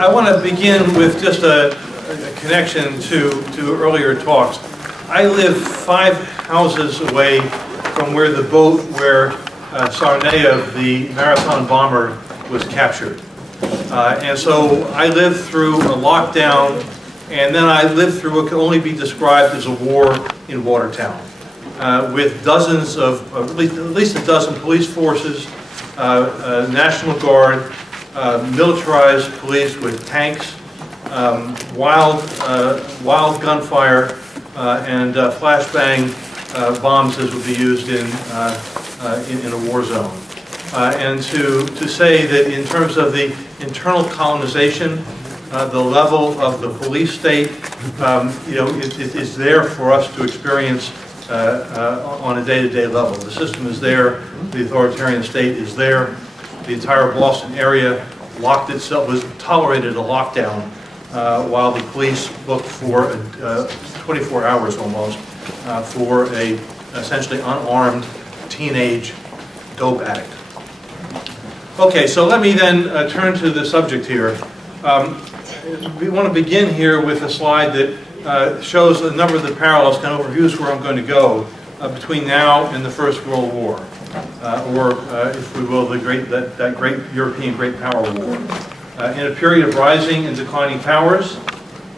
I want to begin with just a connection to earlier talks. I live 5 houses away from where the boat where Sarnaev, the marathon bomber, was captured. And so I lived through a lockdown, and then I lived through what can only be described as a war in Watertown, with dozens of, at least a dozen police forces, National Guard, militarized police with tanks, wild gunfire, and flashbang bombs as would be used in a war zone. And to say that in terms of the internal colonization, the level of the police state, it is there for us to experience on a day-to-day level. The system is there, the authoritarian state is there. The entire Boston area locked itself, tolerated a lockdown while the police looked for 24 hours almost for a essentially unarmed teenage dope addict. Okay, so let me then turn to the subject here. We want to begin here with a slide that shows a number of the parallels, kind of overviews where I'm going to go between now and the First World War, or if we will, that great European Great Power War. In a period of rising and declining powers,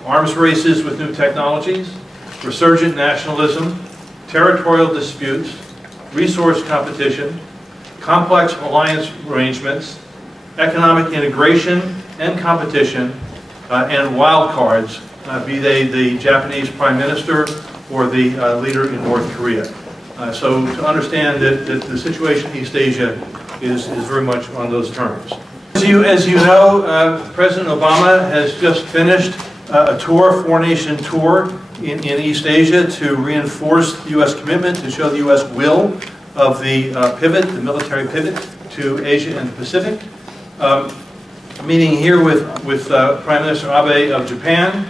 arms races with new technologies, resurgent nationalism, territorial disputes, resource competition, complex alliance arrangements, economic integration and competition, and wild cards, be they the Japanese Prime Minister or the leader in North Korea. So to understand that the situation in East Asia is very much on those terms. As you know, President Obama has just finished a tour, 4-nation tour in East Asia to reinforce the U.S. commitment, to show the U.S. will of the pivot, the military pivot to Asia and the Pacific. Meeting here with Prime Minister Abe of Japan,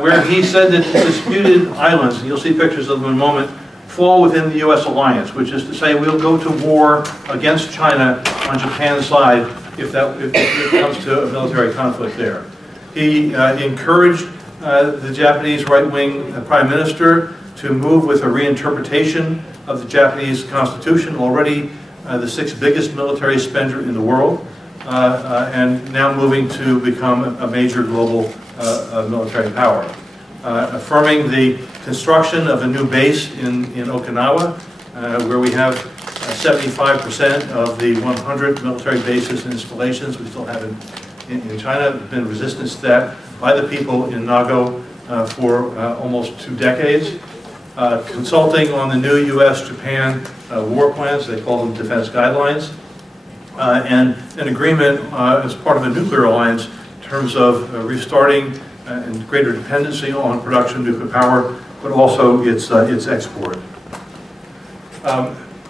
where he said that the disputed islands, and you'll see pictures of them in a moment, fall within the U.S. alliance, which is to say we'll go to war against China on Japan's side if it comes to a military conflict there. He encouraged the Japanese right-wing Prime Minister to move with a reinterpretation of the Japanese Constitution, already the 6th biggest military spender in the world, and now moving to become a major global military power. Affirming the construction of a new base in Okinawa, where we have 75% of the 100 military bases and installations we still have in China. There's been resistance to that by the people in Nago for almost 2 decades. Consulting on the new U.S.-Japan war plans, they call them defense guidelines, and an agreement as part of a nuclear alliance in terms of restarting and greater dependency on production of nuclear power, but also its export.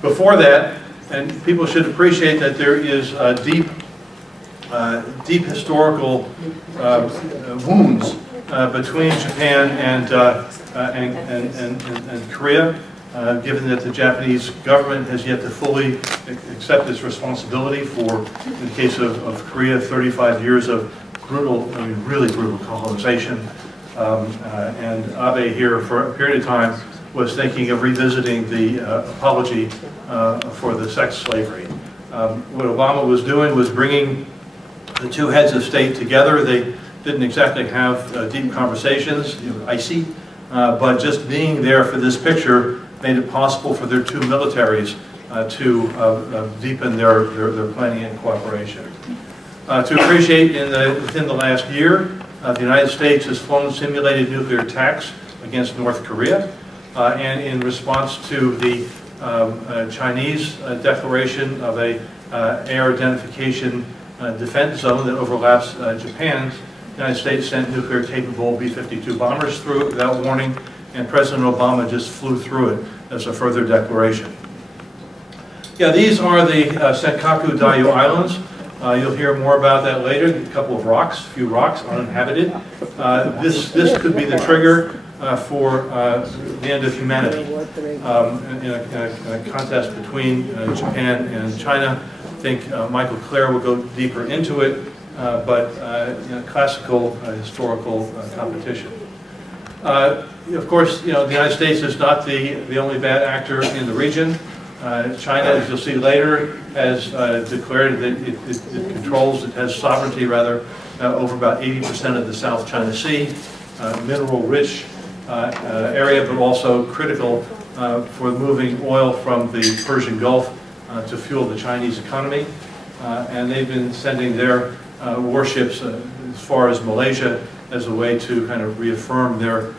Before that, and people should appreciate that there is deep historical wounds between Japan and Korea, given that the Japanese government has yet to fully accept its responsibility for, in the case of Korea, 35 years of brutal, really brutal colonization. And Abe here for a period of time was thinking of revisiting the apology for the sex slavery. What Obama was doing was bringing the 2 heads of state together. They didn't exactly have deep conversations, icy, but just being there for this picture made it possible for their 2 militaries to deepen their planning and cooperation. To appreciate within the last year, the United States has flown simulated nuclear attacks against North Korea, and in response to the Chinese declaration of a air identification defense zone that overlaps Japan's, the United States sent nuclear-capable B-52 bombers through it without warning, and President Obama just flew through it as a further declaration. Yeah, these are the Senkaku Dayu Islands. You'll hear more about that later. A couple of rocks, a few rocks, uninhabited. This could be the trigger for the end of humanity in a contest between Japan and China. I think Michael Clare will go deeper into it. but classical historical competition. Of course, the United States is not the only bad actor in the region. China, as you'll see later, has declared that it controls, it has sovereignty rather, over about 80% of the South China Sea, mineral-rich area, but also critical for moving oil from the Persian Gulf to fuel the Chinese economy. And they've been sending their warships as far as Malaysia as a way to kind of reaffirm their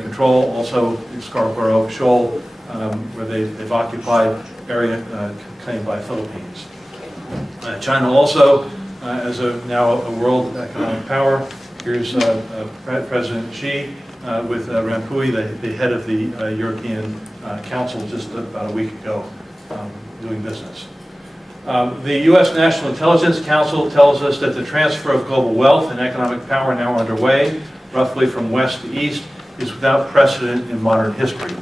control. Also, Scarborough Shoal, where they've occupied area claimed by Philippines. China also, as now a world economic power, here's President Xi with Rampuy, the head of the European Council, just about a week ago, doing business. The U.S. National Intelligence Council tells us that the transfer of global wealth and economic power now underway, roughly from west to east, is without precedent in modern history.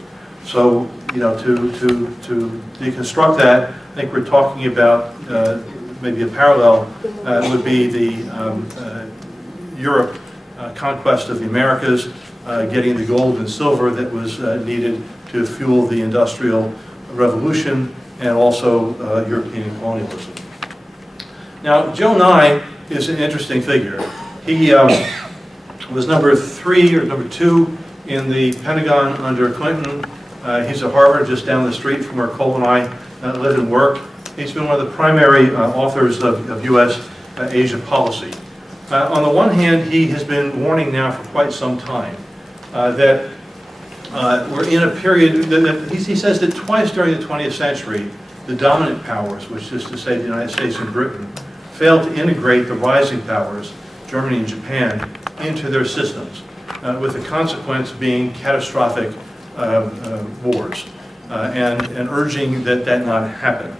So, to deconstruct that, I think we're talking about maybe a parallel would be the Europe conquest of the Americas, getting the gold and silver that was needed to fuel the Industrial Revolution and also European colonialism. Now, Joe Nye is an interesting figure. He was number 3 or number 2 in the Pentagon under Clinton. He's at Harvard, just down the street from where Cole and I live and work. He's been one of the primary authors of U.S. Asia policy. On the one hand, he has been warning now for quite some time that we're in a period, he says that twice during the 20th century, the dominant powers, which is to say the United States and Britain, failed to integrate the rising powers, Germany and Japan, into their systems, with the consequence being catastrophic wars, and urging that not happen.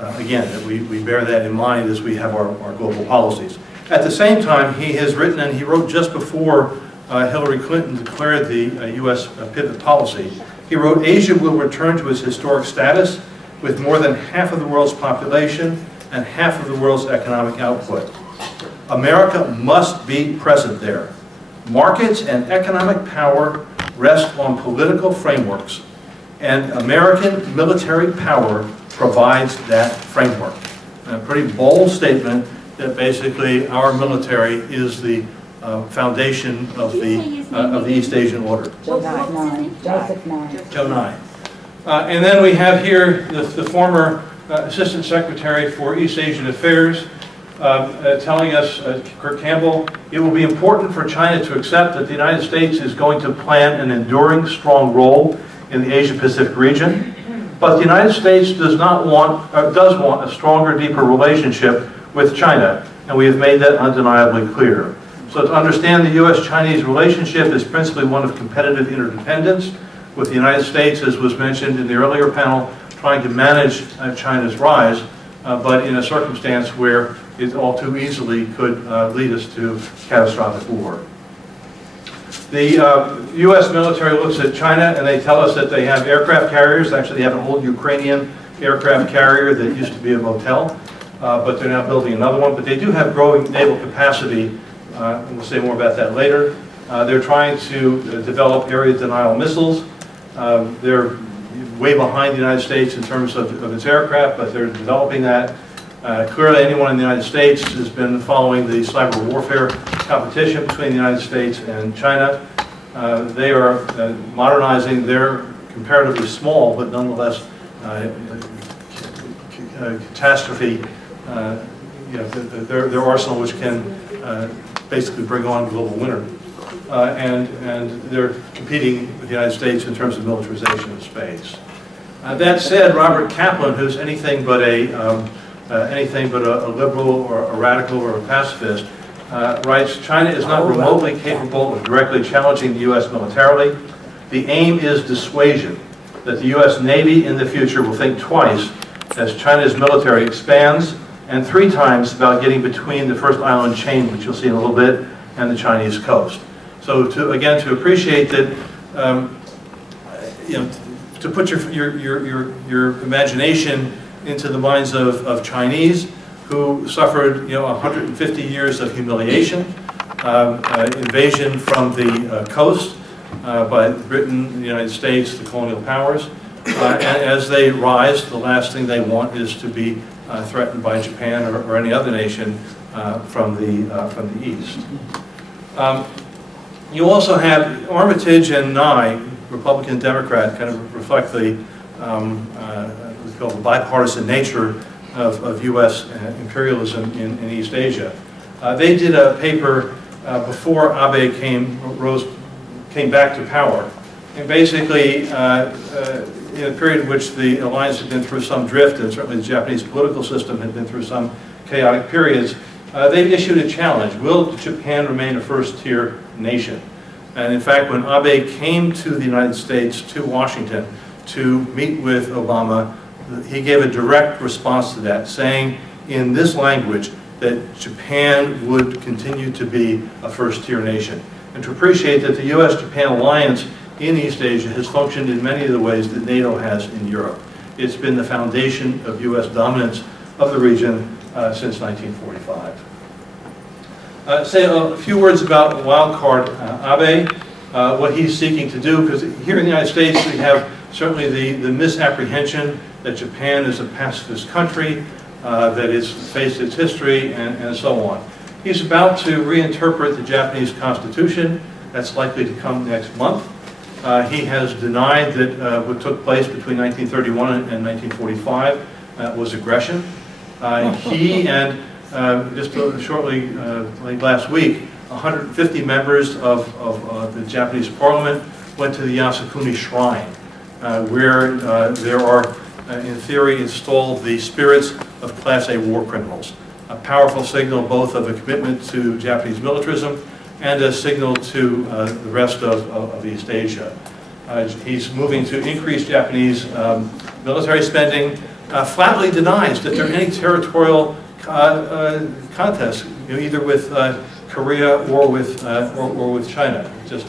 Again, that we bear that in mind as we have our global policies. At the same time, he has written, and he wrote just before Hillary Clinton declared the U.S. pivot policy, he wrote, "Asia will return to its historic status with more than half of the world's population and half of the world's economic output. America must be present there. Markets and economic power rest on political frameworks, and American military power provides that framework." A pretty bold statement that basically our military is the foundation of the East Asian order. Joe Nye. And then we have here the former Assistant Secretary for East Asian Affairs telling us, Kurt Campbell, "It will be important for China to accept that the United States is going to plan an enduring, strong role in the Asia-Pacific region, but the United States does want a stronger, deeper relationship with China, and we have made that undeniably clear. So to understand the U.S.-Chinese relationship is principally one of competitive interdependence, with the United States, as was mentioned in the earlier panel, trying to manage China's rise, but in a circumstance where it all too easily could lead us to catastrophic war." The U.S. military looks at China and they tell us that they have aircraft carriers. Actually, they have an old Ukrainian aircraft carrier that used to be a motel, but they're now building another one. But they do have growing naval capacity. We'll say more about that later. They're trying to develop area denial missiles. They're way behind the United States in terms of its aircraft, but they're developing that. Clearly, anyone in the United States has been following the cyber warfare competition between the United States and China. They are modernizing their comparatively small, but nonetheless catastrophe, their arsenal, which can basically bring on global winter. And they're competing with the United States in terms of militarization of space. That said, Robert Kaplan, who's anything but a liberal or a radical or a pacifist, writes, "China is not remotely capable of directly challenging the U.S. militarily. The aim is dissuasion, that the U.S. Navy in the future will think twice as China's military expands, and 3 times about getting between the first island chain, which you'll see in a little bit, and the Chinese coast." So to appreciate that, to put your imagination into the minds of Chinese, who suffered 150 years of humiliation, invasion from the coast by Britain, the United States, the colonial powers. And as they rise, the last thing they want is to be threatened by Japan or any other nation from the east. You also have Armitage and Nye, Republican and Democrat, kind of reflect the what's called the bipartisan nature of U.S. imperialism in East Asia. They did a paper before Abe came back to power, and basically in a period in which the alliance had been through some drift, and certainly the Japanese political system had been through some chaotic periods, they issued a challenge. Will Japan remain a first-tier nation? And in fact, when Abe came to the United States, to Washington, to meet with Obama, he gave a direct response to that, saying in this language that Japan would continue to be a first-tier nation. And to appreciate that the U.S.-Japan alliance in East Asia has functioned in many of the ways that NATO has in Europe. It's been the foundation of U.S. dominance of the region since 1945. Say a few words about wildcard Abe, what he's seeking to do, because here in the United States we have certainly the misapprehension that Japan is a pacifist country, that it's faced its history, and so on. He's about to reinterpret the Japanese Constitution. That's likely to come next month. He has denied that what took place between 1931 and 1945 was aggression. He and just shortly, like last week, 150 members of the Japanese parliament went to the Yasukuni Shrine, where there are, in theory, installed the spirits of Class A war criminals. A powerful signal both of a commitment to Japanese militarism and a signal to the rest of East Asia. He's moving to increase Japanese military spending, flatly denies that there are any territorial contests, either with Korea or with China, just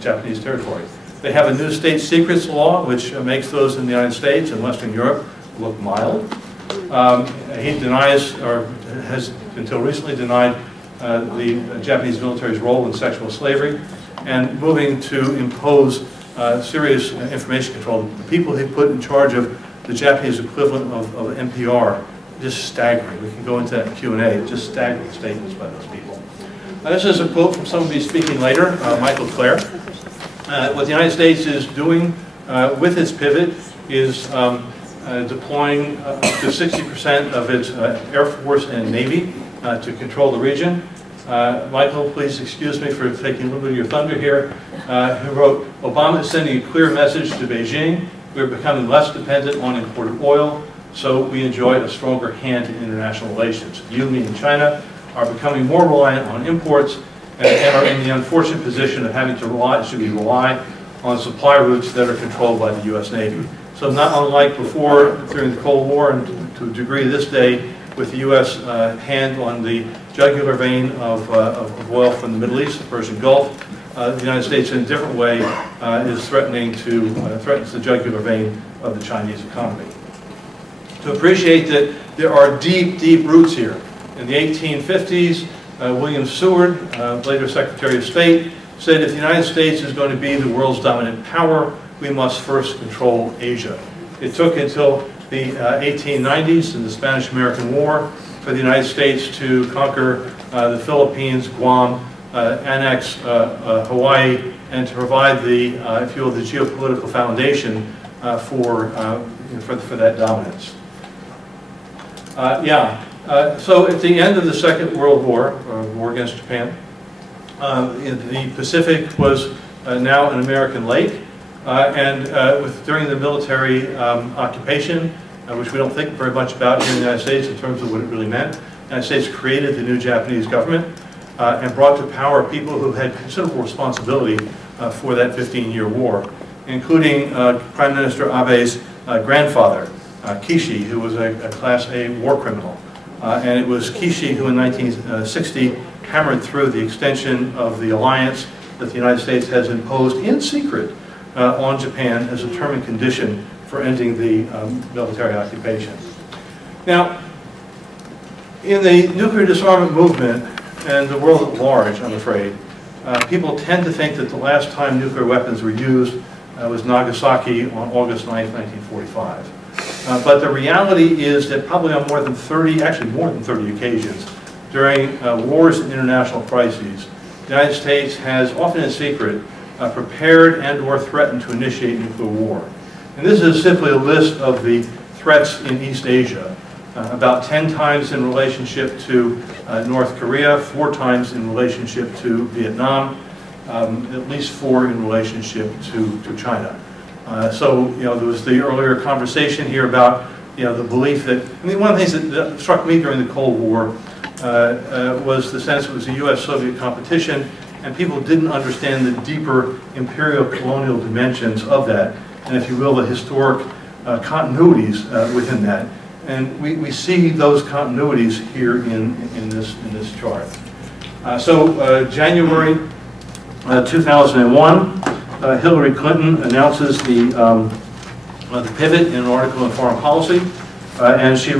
Japanese territory. They have a new state secrets law, which makes those in the United States and Western Europe look mild. He denies, or has until recently denied, the Japanese military's role in sexual slavery, and moving to impose serious information control. The people he put in charge of the Japanese equivalent of NPR, just staggering. We can go into that in Q&A, just staggering statements by those people. This is a quote from somebody speaking later, Michael Clare. What the United States is doing with its pivot is deploying up to 60% of its Air Force and Navy to control the region. Michael, please excuse me for taking a little bit of your thunder here, who wrote, Obama is sending a clear message to Beijing. We're becoming less dependent on imported oil, so we enjoy a stronger hand in international relations. You, meaning China, are becoming more reliant on imports and are in the unfortunate position of having to rely on supply routes that are controlled by the U.S. Navy. So not unlike before, during the Cold War, and to a degree this day, with the U.S. Hand on the jugular vein of oil from the Middle East, the Persian Gulf, the United States in a different way is threatens the jugular vein of the Chinese economy. To appreciate that there are deep, deep roots here. In the 1850s, William Seward, later Secretary of State, said if the United States is going to be the world's dominant power, we must first control Asia. It took until the 1890s and the Spanish-American War for the United States to conquer the Philippines, Guam, annex Hawaii, and to provide the, if you will, the geopolitical foundation for that dominance. So at the end of the Second World War, war against Japan, the Pacific was now an American lake, during the military occupation, which we don't think very much about in the United States in terms of what it really meant, the United States created the new Japanese government and brought to power people who had considerable responsibility for that 15-year war, including Prime Minister Abe's grandfather, Kishi, who was a Class A war criminal. And it was Kishi who in 1960 hammered through the extension of the alliance that the United States has imposed in secret on Japan as a term and condition for ending the military occupation. Now, In the nuclear disarmament movement and the world at large, I'm afraid, people tend to think that the last time nuclear weapons were used was Nagasaki on August 9, 1945. But the reality is that probably on more than 30, actually more than 30 occasions, during wars and international crises, the United States has, often in secret, prepared and or threatened to initiate nuclear war. And this is simply a list of the threats in East Asia. About 10 times in relationship to North Korea, 4 times in relationship to Vietnam, at least 4 in relationship to China. So, there was the earlier conversation here about, the belief that, one of the things that struck me during the Cold War was the sense it was a U.S.-Soviet competition, and people didn't understand the deeper imperial colonial dimensions of that, and if you will, the historic continuities within that. And we see those continuities here in this chart. January 2001, Hillary Clinton announces the pivot in an article in Foreign Policy, and she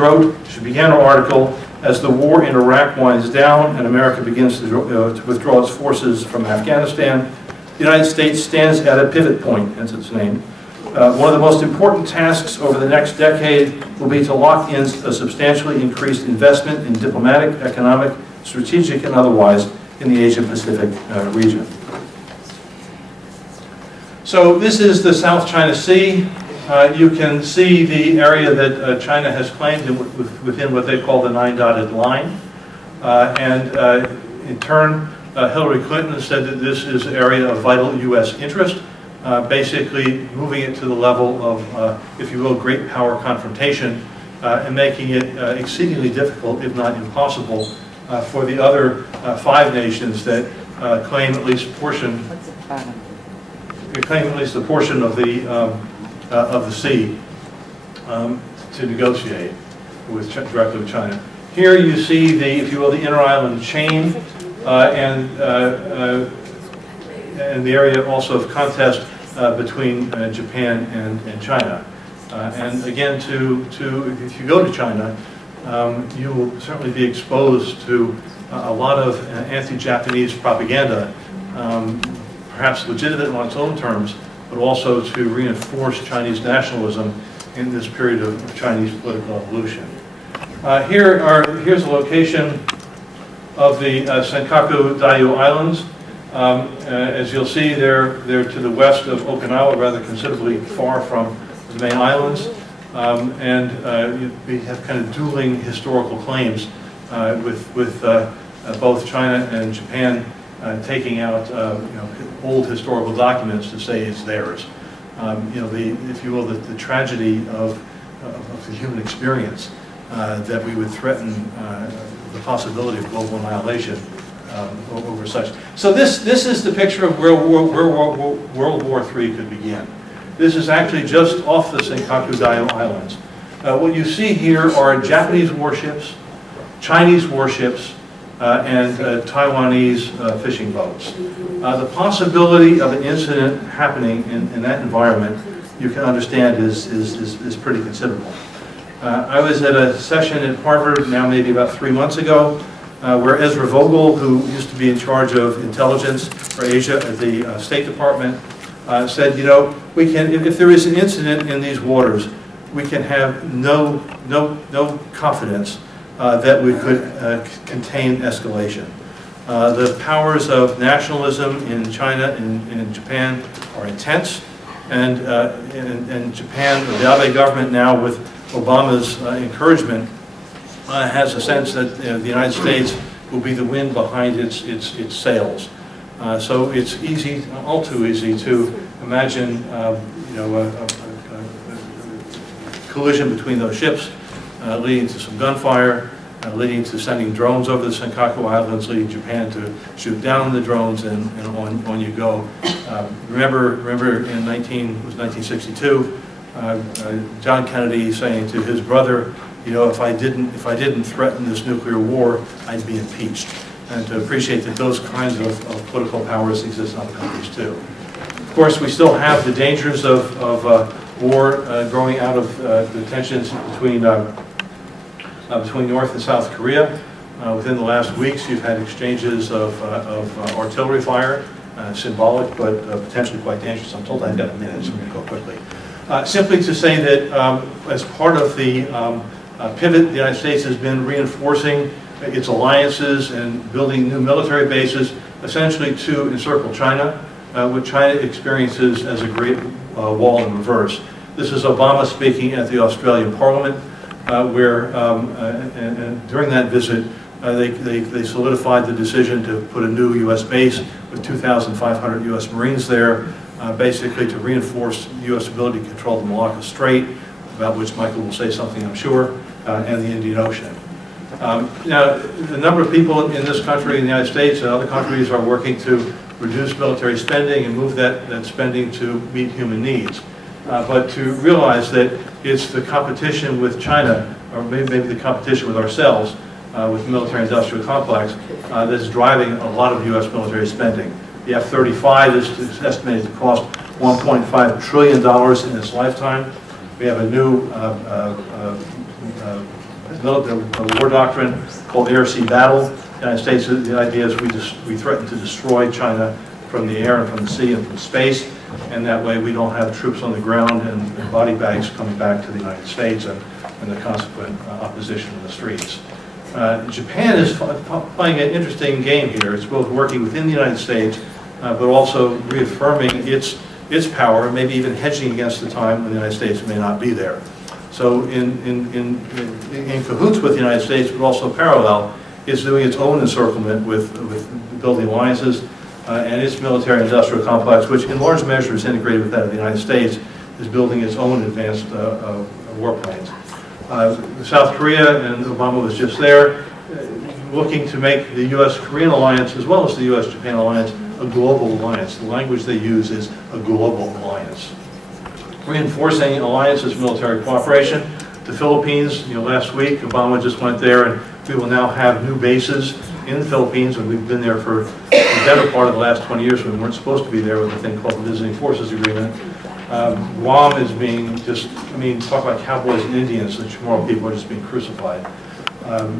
began her article, "As the war in Iraq winds down and America begins to withdraw its forces from Afghanistan, the United States stands at a pivot point," hence its name. One of the most important tasks over the next decade will be to lock in a substantially increased investment in diplomatic, economic, strategic, and otherwise in the Asia-Pacific region. So this is the South China Sea. You can see the area that China has claimed within what they call the 9-dotted line. In turn, Hillary Clinton said that this is an area of vital U.S. interest. Basically moving it to the level of, if you will, great power confrontation, and making it exceedingly difficult, if not impossible, for the other 5 nations that claim at least a portion of the sea to negotiate directly with China. Here you see the, if you will, the inter-island chain, and the area also of contest between Japan and China. And again, if you go to China, you will certainly be exposed to a lot of anti-Japanese propaganda, perhaps legitimate on its own terms, but also to reinforce Chinese nationalism in this period of Chinese political evolution. Here's a location of the Senkaku Diaoyu Islands. As you'll see, they're to the west of Okinawa, rather considerably far from the main islands, and we have kind of dueling historical claims with both China and Japan taking out old historical documents to say it's theirs. If you will, the tragedy of the human experience, that we would threaten the possibility of global annihilation over such. So this is the picture of where World War III could begin. This is actually just off the Senkaku Diaoyu Islands. What you see here are Japanese warships, Chinese warships, and Taiwanese fishing boats. The possibility of an incident happening in that environment, you can understand, is pretty considerable. I was at a session at Harvard, now maybe about 3 months ago, where Ezra Vogel, who used to be in charge of intelligence for Asia at the State Department, said, we can, if there is an incident in these waters, we can have no confidence that we could contain escalation. The powers of nationalism in China and Japan are intense, and Japan, the Abe government now with Obama's encouragement, has a sense that the United States will be the wind behind its sails. So it's easy, all too easy, to imagine a collision between those ships, leading to some gunfire, leading to sending drones over the Senkaku Islands, leading Japan to shoot down the drones, and on you go. Remember in 1962, John Kennedy saying to his brother, if I didn't threaten this nuclear war, I'd be impeached. And to appreciate that those kinds of political powers exist in other countries too. Of course, we still have the dangers of war growing out of the tensions between between North and South Korea. Within the last weeks, you've had exchanges of artillery fire, symbolic but potentially quite dangerous. I'm told I've got a minute, so I'm going to go quickly. Simply to say that as part of the pivot, the United States has been reinforcing its alliances and building new military bases, essentially to encircle China, what China experiences as a great wall in reverse. This is Obama speaking at the Australian Parliament, where and during that visit, they solidified the decision to put a new U.S. base with 2,500 U.S. Marines there, basically to reinforce U.S. ability to control the Malacca Strait, about which Michael will say something, I'm sure, and the Indian Ocean. Now, a number of people in this country, in the United States and other countries, are working to reduce military spending and move that spending to meet human needs. But to realize that it's the competition with China, or maybe the competition with ourselves, with the military-industrial complex, that's driving a lot of U.S. military spending. The F-35 is estimated to cost $1.5 trillion in its lifetime. We have a new war doctrine called air-sea battle. The United States, the idea is we threaten to destroy China from the air and from the sea and from space, and that way we don't have troops on the ground and body bags coming back to the United States and the consequent opposition in the streets. Japan is playing an interesting game here. It's both working within the United States, but also reaffirming its power, maybe even hedging against the time when the United States may not be there. So in cahoots with the United States, but also parallel, is doing its own encirclement with building alliances, and its military-industrial complex, which in large measure is integrated with that of the United States, is building its own advanced warplanes. South Korea, and Obama was just there, looking to make the U.S.-Korean alliance, as well as the U.S.-Japan alliance, a global alliance. The language they use is a global alliance. Reinforcing alliances, military cooperation. The Philippines, last week, Obama just went there, and we will now have new bases in the Philippines, and we've been there for the better part of the last 20 years. We weren't supposed to be there with a thing called the Visiting Forces Agreement. Guam is being talk about cowboys and Indians, the Chamorro people are just being crucified.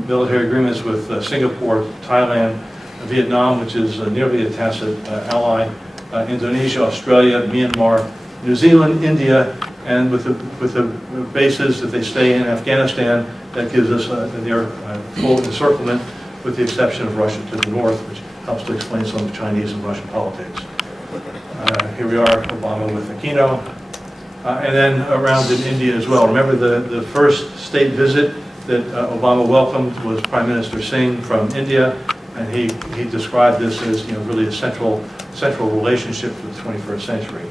Military agreements with Singapore, Thailand, Vietnam, which is nearly a tacit ally, Indonesia, Australia, Myanmar, New Zealand, India, and with the bases that they stay in Afghanistan, that gives us near full encirclement, with the exception of Russia to the north, which helps to explain some of Chinese and Russian politics. Here we are, Obama with Aquino, and then around in India as well. Remember the first state visit that Obama welcomed was Prime Minister Singh from India, and he described this as really a central relationship for the 21st century.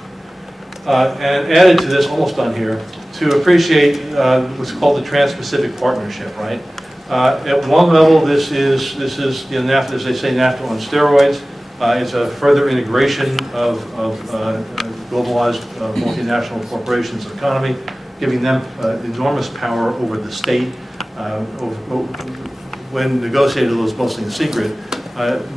And added to this, almost done here, to appreciate what's called the Trans-Pacific Partnership, right? At one level, this is NAFTA, as they say, NAFTA on steroids. It's a further integration of globalized multinational corporations and economy, giving them enormous power over the state. When negotiated, it was mostly in secret.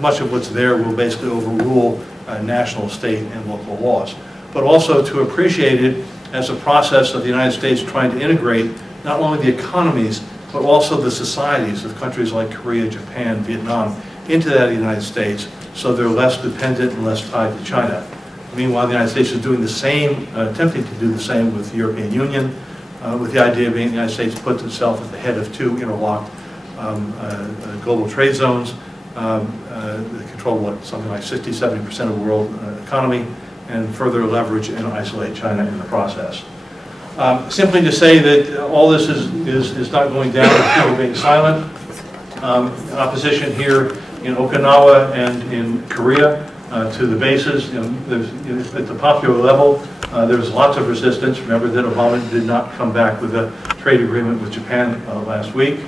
Much of what's there will basically overrule national, state, and local laws. But also to appreciate it as a process of the United States trying to integrate not only the economies, but also the societies of countries like Korea, Japan, Vietnam, into that of the United States, so they're less dependent and less tied to China. Meanwhile, the United States is doing the same, attempting to do the same with the European Union, with the idea being the United States puts itself at the head of two interlocked global trade zones that control something like 60–70% of the world economy, and further leverage and isolate China in the process. Simply to say that all this is not going down with people being silent. Opposition here in Okinawa and in Korea to the bases. At the popular level, there's lots of resistance. Remember that Obama did not come back with a trade agreement with Japan last week.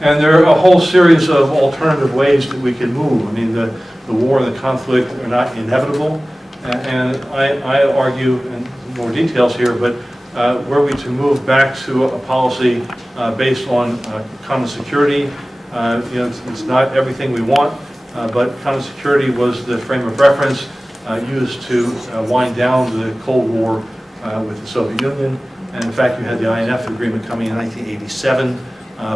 And there are a whole series of alternative ways that we can move. I mean, the war and the conflict are not inevitable. And I argue in more details here, but were we to move back to a policy based on common security, it's not everything we want, but common security was the frame of reference used to wind down the Cold War with the Soviet Union. And in fact, you had the INF agreement coming in 1987,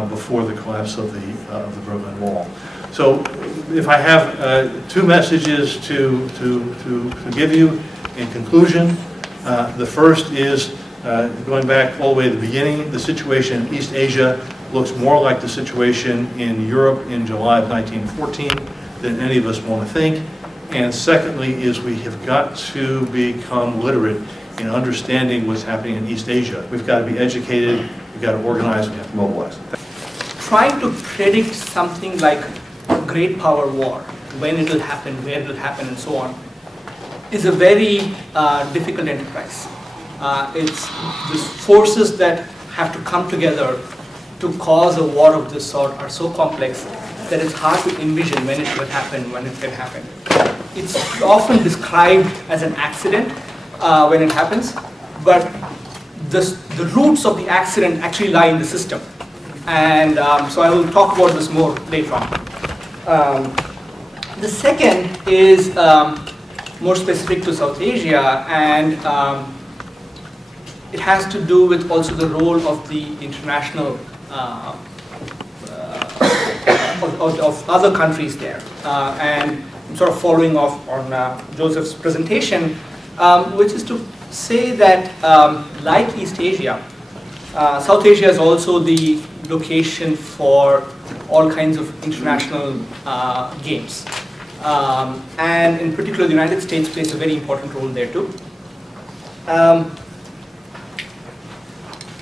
before the collapse of the Berlin Wall. So if I have two messages to give you in conclusion, the first is going back all the way to the beginning, the situation in East Asia looks more like the situation in Europe in July of 1914 than any of us want to think. And secondly is we have got to become literate in understanding what's happening in East Asia. We've got to be educated, we've got to organize, we have to mobilize. Trying to predict something like a great power war, when it will happen, where it will happen, and so on, is a very difficult enterprise. It's the forces that have to come together to cause a war of this sort are so complex that it's hard to envision when it will happen, when it can happen. It's often described as an accident when it happens, but the roots of the accident actually lie in the system. And so I will talk about this more later on. The second is more specific to South Asia, and it has to do with also the role of the international of other countries there. And I'm sort of following off on Joseph's presentation, which is to say that like East Asia, South Asia is also the location for all kinds of international games. And in particular, the United States plays a very important role there too.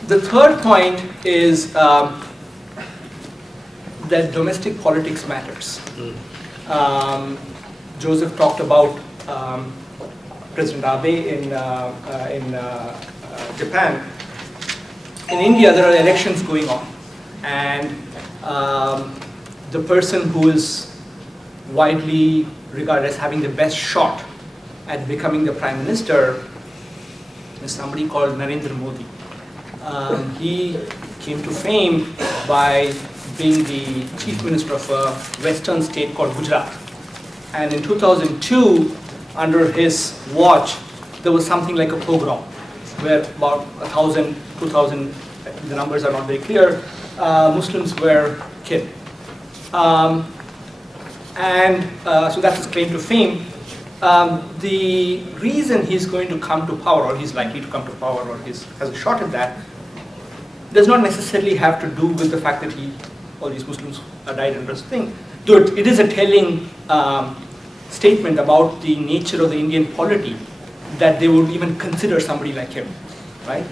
The third point is that domestic politics matters. Joseph talked about President Abe in Japan. In India, there are elections going on, and the person who is widely regarded as having the best shot at becoming the Prime Minister is somebody called Narendra Modi. He came to fame by being the Chief Minister of a western state called Gujarat. And in 2002, under his watch, there was something like a pogrom, where about 1,000, 2,000, the numbers are not very clear, Muslims were killed. So that's his claim to fame. The reason he's going to come to power, or he's likely to come to power, or has a shot at that, does not necessarily have to do with the fact that all these Muslims died under this thing. Though it is a telling statement about the nature of the Indian polity that they would even consider somebody like him, right?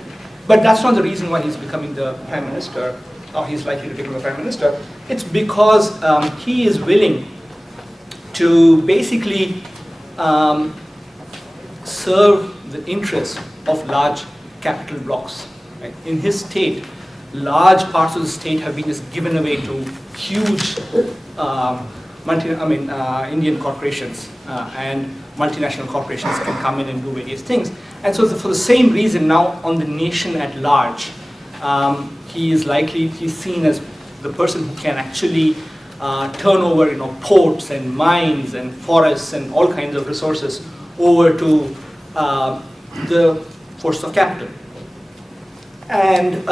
But that's not the reason why he's becoming the Prime Minister, or he's likely to become the Prime Minister. It's because he is willing to basically serve the interests of large capital blocks. Right? In his state, large parts of the state have been just given away to huge Indian corporations, and multinational corporations can come in and do various things. And so for the same reason, now on the nation at large, he's seen as the person who can actually turn over ports and mines and forests and all kinds of resources over to the force of capital. And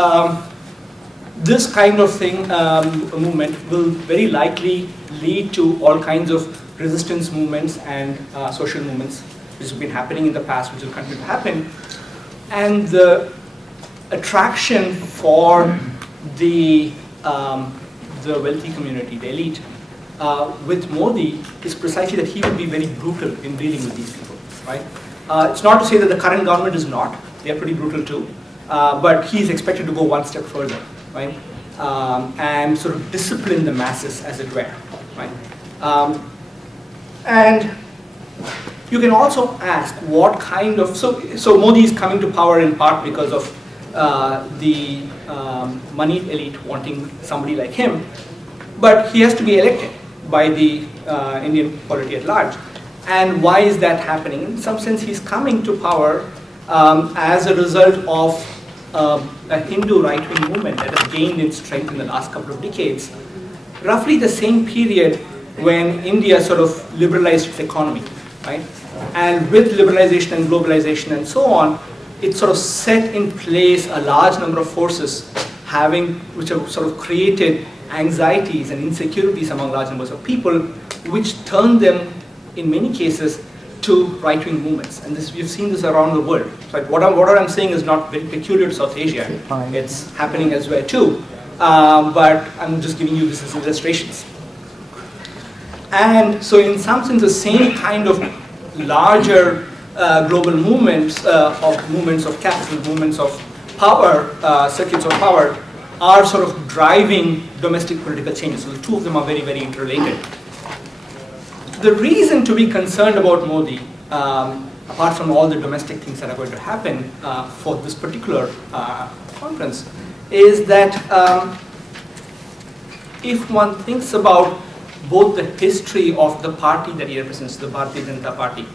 this kind of thing, movement, will very likely lead to all kinds of resistance movements and social movements, which have been happening in the past, which will continue to happen. And the attraction for the wealthy community, the elite, with Modi is precisely that he will be very brutal in dealing with these people, right? It's not to say that the current government is not; they are pretty brutal too. But he's expected to go one step further, right? And sort of discipline the masses, as it were, right? And you can also ask what kind of, so Modi is coming to power in part because of the moneyed elite wanting somebody like him, but he has to be elected by the Indian polity at large. And why is that happening? In some sense, he's coming to power as a result of a Hindu right-wing movement that has gained in strength in the last couple of decades, roughly the same period when India sort of liberalized its economy, right? And with liberalization and globalization and so on, it sort of set in place a large number of forces which have sort of created anxieties and insecurities among large numbers of people, which turn them, in many cases, to right-wing movements. And we've seen this around the world. So what I'm saying is not very peculiar to South Asia. It's happening elsewhere too. But I'm just giving you this as illustrations. And so in some sense, the same kind of larger global movements of capital, movements of power, circuits of power, are sort of driving domestic political changes. So the two of them are very, very interrelated. The reason to be concerned about Modi, apart from all the domestic things that are going to happen for this particular conference, is that if one thinks about both the history of the party that he represents, the Bharatiya Janata Party,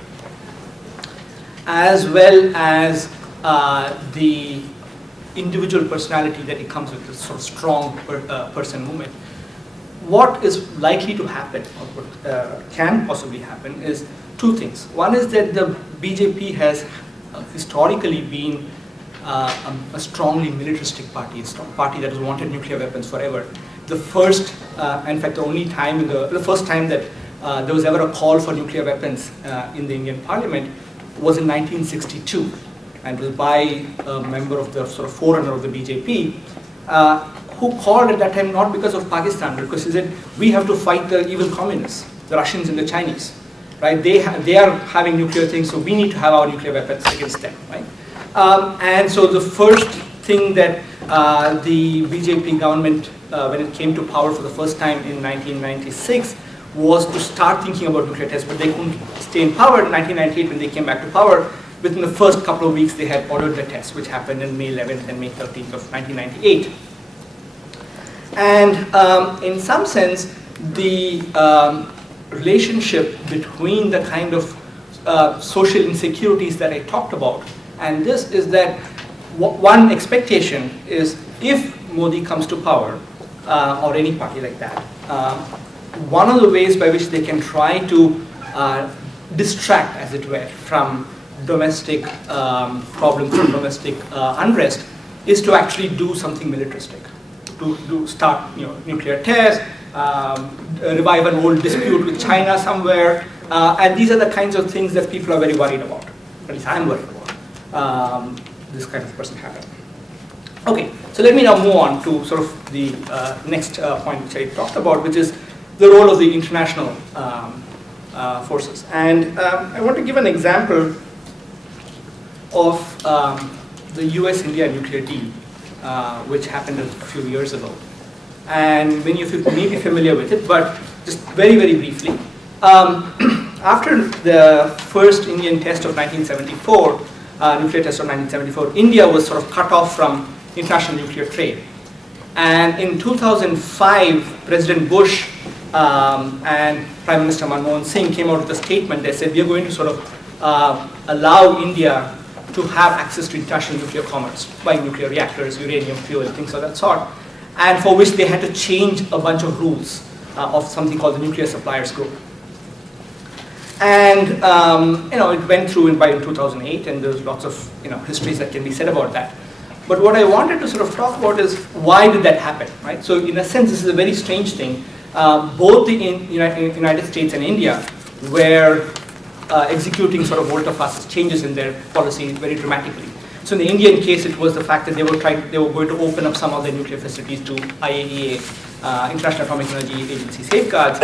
as well as the individual personality that it comes with, this sort of strong person movement, what is likely to happen, or what can possibly happen, is two things. One is that the BJP has historically been a strongly militaristic party. It's a party that has wanted nuclear weapons forever. The first, in fact, the only time, the first time that there was ever a call for nuclear weapons in the Indian Parliament was in 1962, and it was by a member of the sort of forerunner of the BJP, who called at that time not because of Pakistan, but because he said, we have to fight the evil communists, the Russians and the Chinese, right? They are having nuclear things, so we need to have our nuclear weapons against them, right? And so the first thing that the BJP government, when it came to power for the first time in 1996, was to start thinking about nuclear tests, but they couldn't stay in power. In 1998, when they came back to power, within the first couple of weeks, they had ordered the tests, which happened in May 11th and May 13th of 1998. And in some sense, the relationship between the kind of social insecurities that I talked about and this is that one expectation is if Modi comes to power, or any party like that, one of the ways by which they can try to distract, as it were, from domestic problems and domestic unrest is to actually do something militaristic, to start nuclear tests, revive an old dispute with China somewhere, and these are the kinds of things that people are very worried about. At least I'm worried about this kind of person happening. Okay, so let me now move on to sort of the next point which I talked about, which is the role of the international forces. And I want to give an example of the US-India nuclear deal, which happened a few years ago. And many of you may be familiar with it, but just very, very briefly. After the first Indian test of 1974, nuclear test of 1974, India was sort of cut off from international nuclear trade. And in 2005, President Bush and Prime Minister Manmohan Singh came out with a statement. They said, we are going to sort of allow India to have access to international nuclear commerce, buying nuclear reactors, uranium fuel, things of that sort, and for which they had to change a bunch of rules of something called the Nuclear Suppliers Group. And it went through by 2008, and there's lots of histories that can be said about that. But what I wanted to sort of talk about is why did that happen, right? So in a sense, this is a very strange thing. Both the United States and India were executing sort of volte-face changes in their policy very dramatically. So in the Indian case, it was the fact that they were going to open up some of their nuclear facilities to IAEA, International Atomic Energy Agency safeguards,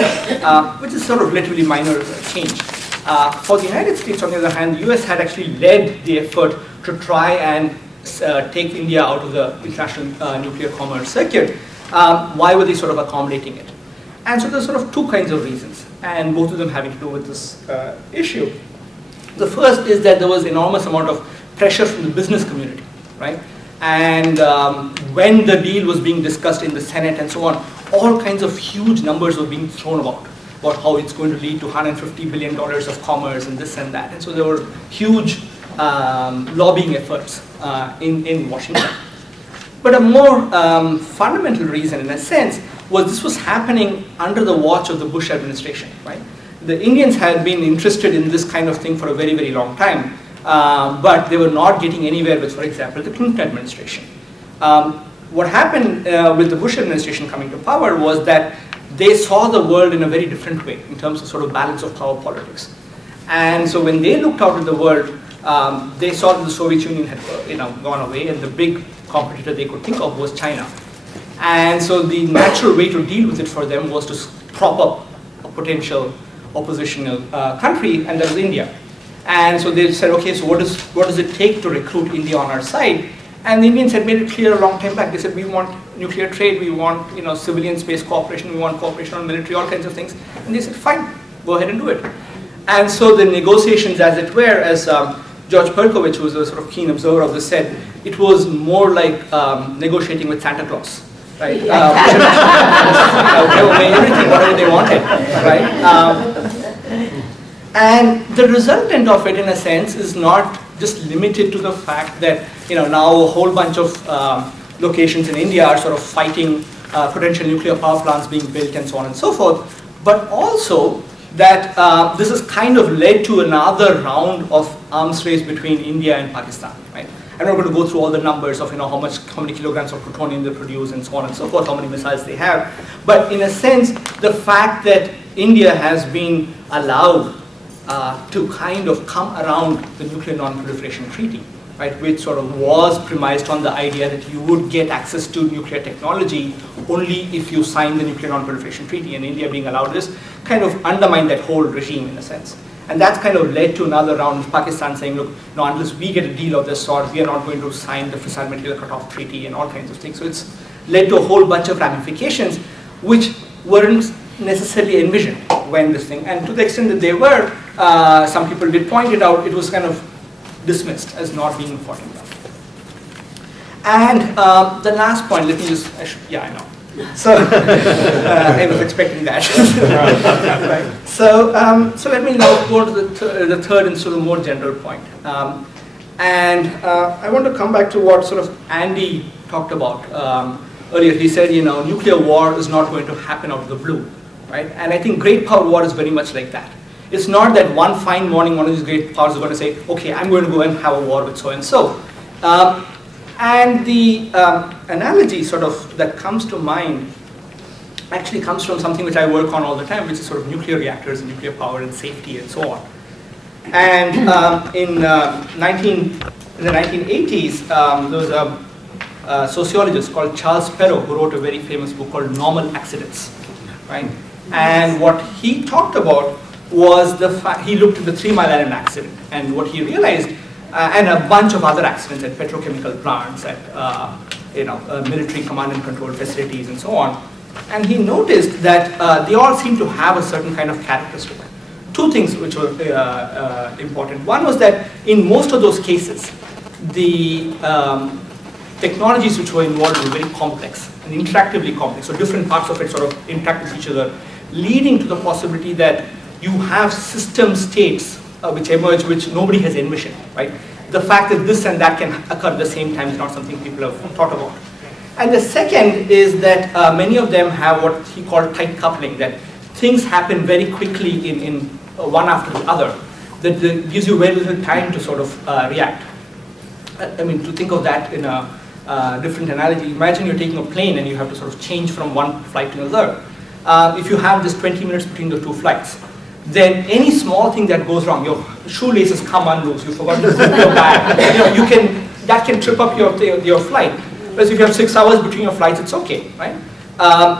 which is sort of relatively minor change. For the United States, on the other hand, the US had actually led the effort to try and take India out of the international nuclear commerce circuit. Why were they sort of accommodating it? And so there's sort of two kinds of reasons, and both of them having to do with this issue. The first is that there was enormous amount of pressure from the business community, right? And when the deal was being discussed in the Senate and so on, all kinds of huge numbers were being thrown about how it's going to lead to $150 billion of commerce and this and that. And so there were huge lobbying efforts in Washington. But a more fundamental reason, in a sense, was this was happening under the watch of the Bush administration, right? The Indians had been interested in this kind of thing for a very, very long time, but they were not getting anywhere with, for example, the Clinton administration. what happened with the Bush administration coming to power was that they saw the world in a very different way in terms of sort of balance of power politics. And so when they looked out at the world, they saw that the Soviet Union had gone away, and the big competitor they could think of was China. And so the natural way to deal with it for them was to prop up a potential oppositional country, and that was India. And so they said, okay, so what does it take to recruit India on our side? And the Indians had made it clear a long time back. They said, we want nuclear trade, we want civilian space cooperation, we want cooperation on military, all kinds of things. And they said, fine, go ahead and do it. And so the negotiations, as it were, as George Perkovich, who was a sort of keen observer of this, said, it was more like negotiating with Santa Claus. Right? They obey everything, whatever they wanted, right? And the resultant of it, in a sense, is not just limited to the fact that now a whole bunch of locations in India are sort of fighting potential nuclear power plants being built and so on and so forth, but also that this has kind of led to another round of arms race between India and Pakistan, right? I'm not going to go through all the numbers of how many kilograms of plutonium they produce and so on and so forth, how many missiles they have. But in a sense, the fact that India has been allowed to kind of come around the Nuclear Non-Proliferation Treaty, right, which sort of was premised on the idea that you would get access to nuclear technology only if you sign the Nuclear Non-Proliferation Treaty, and India being allowed this kind of undermined that whole regime in a sense. And that's kind of led to another round of Pakistan saying, look, no, unless we get a deal of this sort, we are not going to sign the Fissile Material Cutoff Treaty and all kinds of things. So it's led to a whole bunch of ramifications which weren't necessarily envisioned when this thing, and to the extent that they were, some people did point it out, it was kind of dismissed as not being important enough. And the last point, let me just, I know. So I was expecting that. Right. So let me now go to the third and sort of more general point. And I want to come back to what sort of Andy talked about earlier. He said, nuclear war is not going to happen out of the blue, right? And I think great power war is very much like that. It's not that one fine morning one of these great powers is going to say, okay, I'm going to go and have a war with so and so. And the analogy sort of that comes to mind actually comes from something which I work on all the time, which is sort of nuclear reactors and nuclear power and safety and so on. And in the 1980s, there was a sociologist called Charles Perrow who wrote a very famous book called Normal Accidents, right? And what he talked about was the fact, he looked at the 3 Mile Island accident, and what he realized, and a bunch of other accidents at petrochemical plants, at military command and control facilities and so on, and he noticed that they all seem to have a certain kind of characteristic. 2 things which were important. One was that in most of those cases, the technologies which were involved were very complex and interactively complex, so different parts of it sort of interact with each other, leading to the possibility that you have system states which emerge which nobody has envisioned, right? The fact that this and that can occur at the same time is not something people have thought about. And the second is that many of them have what he called tight coupling, that things happen very quickly in one after the other, that gives you very little time to sort of react. I mean, to think of that in a different analogy, imagine you're taking a plane and you have to sort of change from one flight to another. If you have just 20 minutes between the 2 flights, then any small thing that goes wrong, your shoelaces come unloose, you forgot to zip your bag, that can trip up your flight. Whereas if you have 6 hours between your flights, it's okay, right?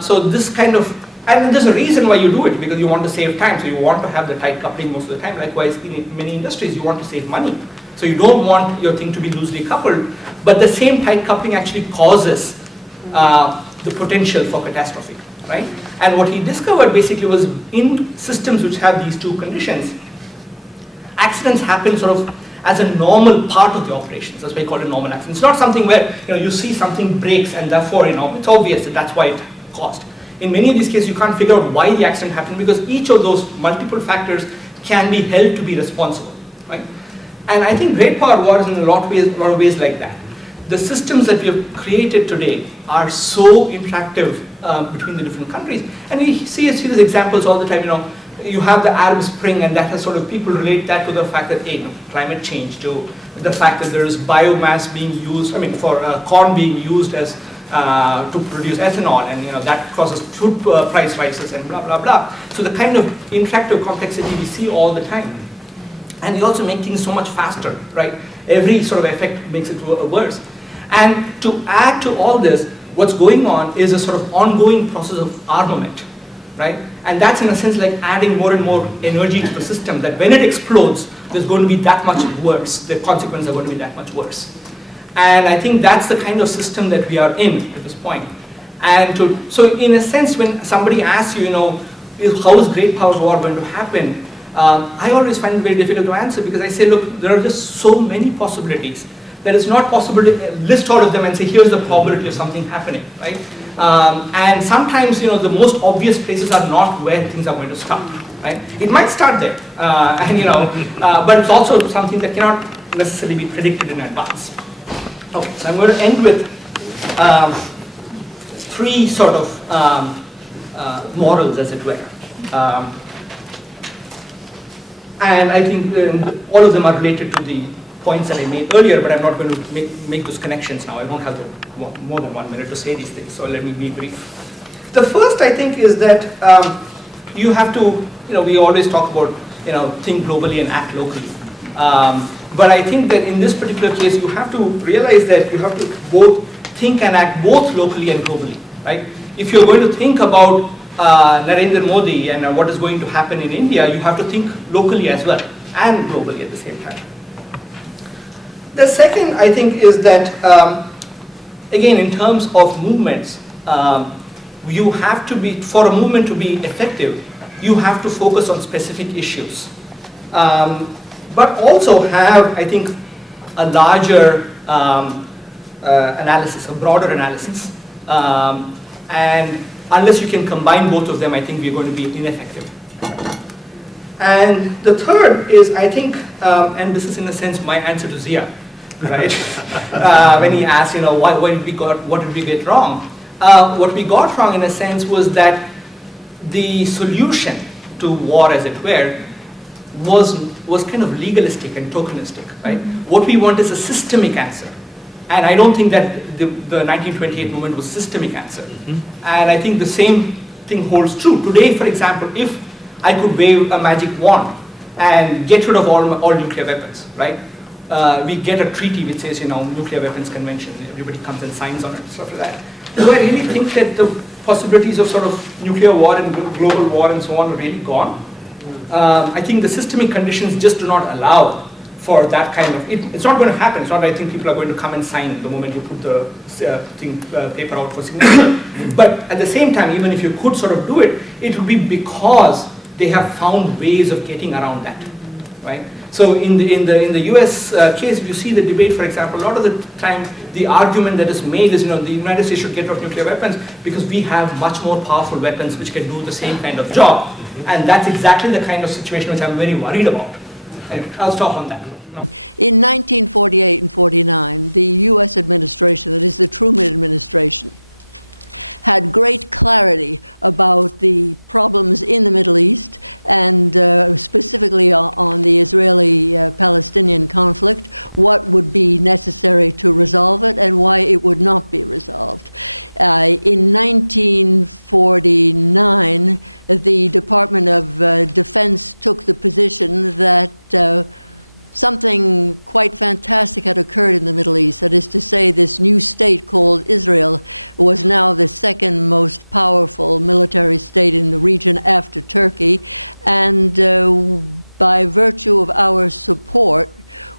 So this kind of, and there's a reason why you do it, because you want to save time, so you want to have the tight coupling most of the time. Likewise, in many industries, you want to save money. So you don't want your thing to be loosely coupled, but the same tight coupling actually causes the potential for catastrophe, right? And what he discovered basically was in systems which have these 2 conditions, accidents happen sort of as a normal part of the operations. That's why we call it normal accident. It's not something where you see something breaks and therefore it's obvious that that's why it caused. In many of these cases, you can't figure out why the accident happened because each of those multiple factors can be held to be responsible, right? And I think great power war is in a lot of ways like that. The systems that we have created today are so interactive between the different countries, and we see these examples all the time. You have the Arab Spring, and that has sort of, people relate that to the fact that climate change, to the fact that there is biomass being used. I mean, for corn being used as to produce ethanol, and that causes food price rises and blah blah blah. So the kind of interactive complexity we see all the time, and we also make things so much faster, right? Every sort of effect makes it worse. And to add to all this, what's going on is a sort of ongoing process of armament, right? And that's in a sense like adding more and more energy to the system, that when it explodes, there's going to be that much worse. The consequences are going to be that much worse. And I think that's the kind of system that we are in at this point. And so in a sense, when somebody asks you, how is great powers war going to happen? I always find it very difficult to answer, because I say, look, there are just so many possibilities that it's not possible to list all of them and say, here's the probability of something happening, right? And sometimes, the most obvious places are not where things are going to start, right? It might start there, but it's also something that cannot necessarily be predicted in advance. Okay, so I'm going to end with three sort of morals, as it were. And I think all of them are related to the points that I made earlier, but I'm not going to make those connections now. I don't have more than 1 minute to say these things, so let me be brief. The first, I think, is that you have to, we always talk about, think globally and act locally. But I think that in this particular case, you have to realize that you have to both think and act both locally and globally, right? If you're going to think about Narendra Modi and what is going to happen in India, you have to think locally as well and globally at the same time. The second, I think, is that, again, in terms of movements, you have to be, for a movement to be effective, you have to focus on specific issues. But also have, I think, a larger analysis, a broader analysis. And unless you can combine both of them, I think we're going to be ineffective. And the third is, I think, and this is in a sense my answer to Zia, right? When he asked, what did we get wrong? What we got wrong, in a sense, was that the solution to war, as it were, was kind of legalistic and tokenistic, right? What we want is a systemic answer. And I don't think that the 1928 movement was a systemic answer. And I think the same thing holds true. Today, for example, if I could wave a magic wand and get rid of all nuclear weapons, right? We get a treaty which says, nuclear weapons convention, everybody comes and signs on it, stuff like that. Do I really think that the possibilities of sort of nuclear war and global war and so on are really gone? I think the systemic conditions just do not allow for that kind of, it's not going to happen. It's not that I think people are going to come and sign the moment you put the paper out for signature. But at the same time, even if you could sort of do it, it would be because they have found ways of getting around that, right? So in the US case, if you see the debate, for example, a lot of the time the argument that is made is, the United States should get rid of nuclear weapons because we have much more powerful weapons which can do the same kind of job. And that's exactly the kind of situation which I'm very worried about. And I'll stop on that. No. In 1948 and 49, the US administration, that is the Truman administration, had great clarity about the problems in the Middle East and specifically on the Israeli-Palestinian conflict, what would be necessary to resolve it and why it would not be resolved. In 1949, the Department of Defense took the position that something quite fantastic had occurred in the Middle East. That is to say, this new state called Israel was now the second most powerful military state in the region after Turkey. And by virtue of our support,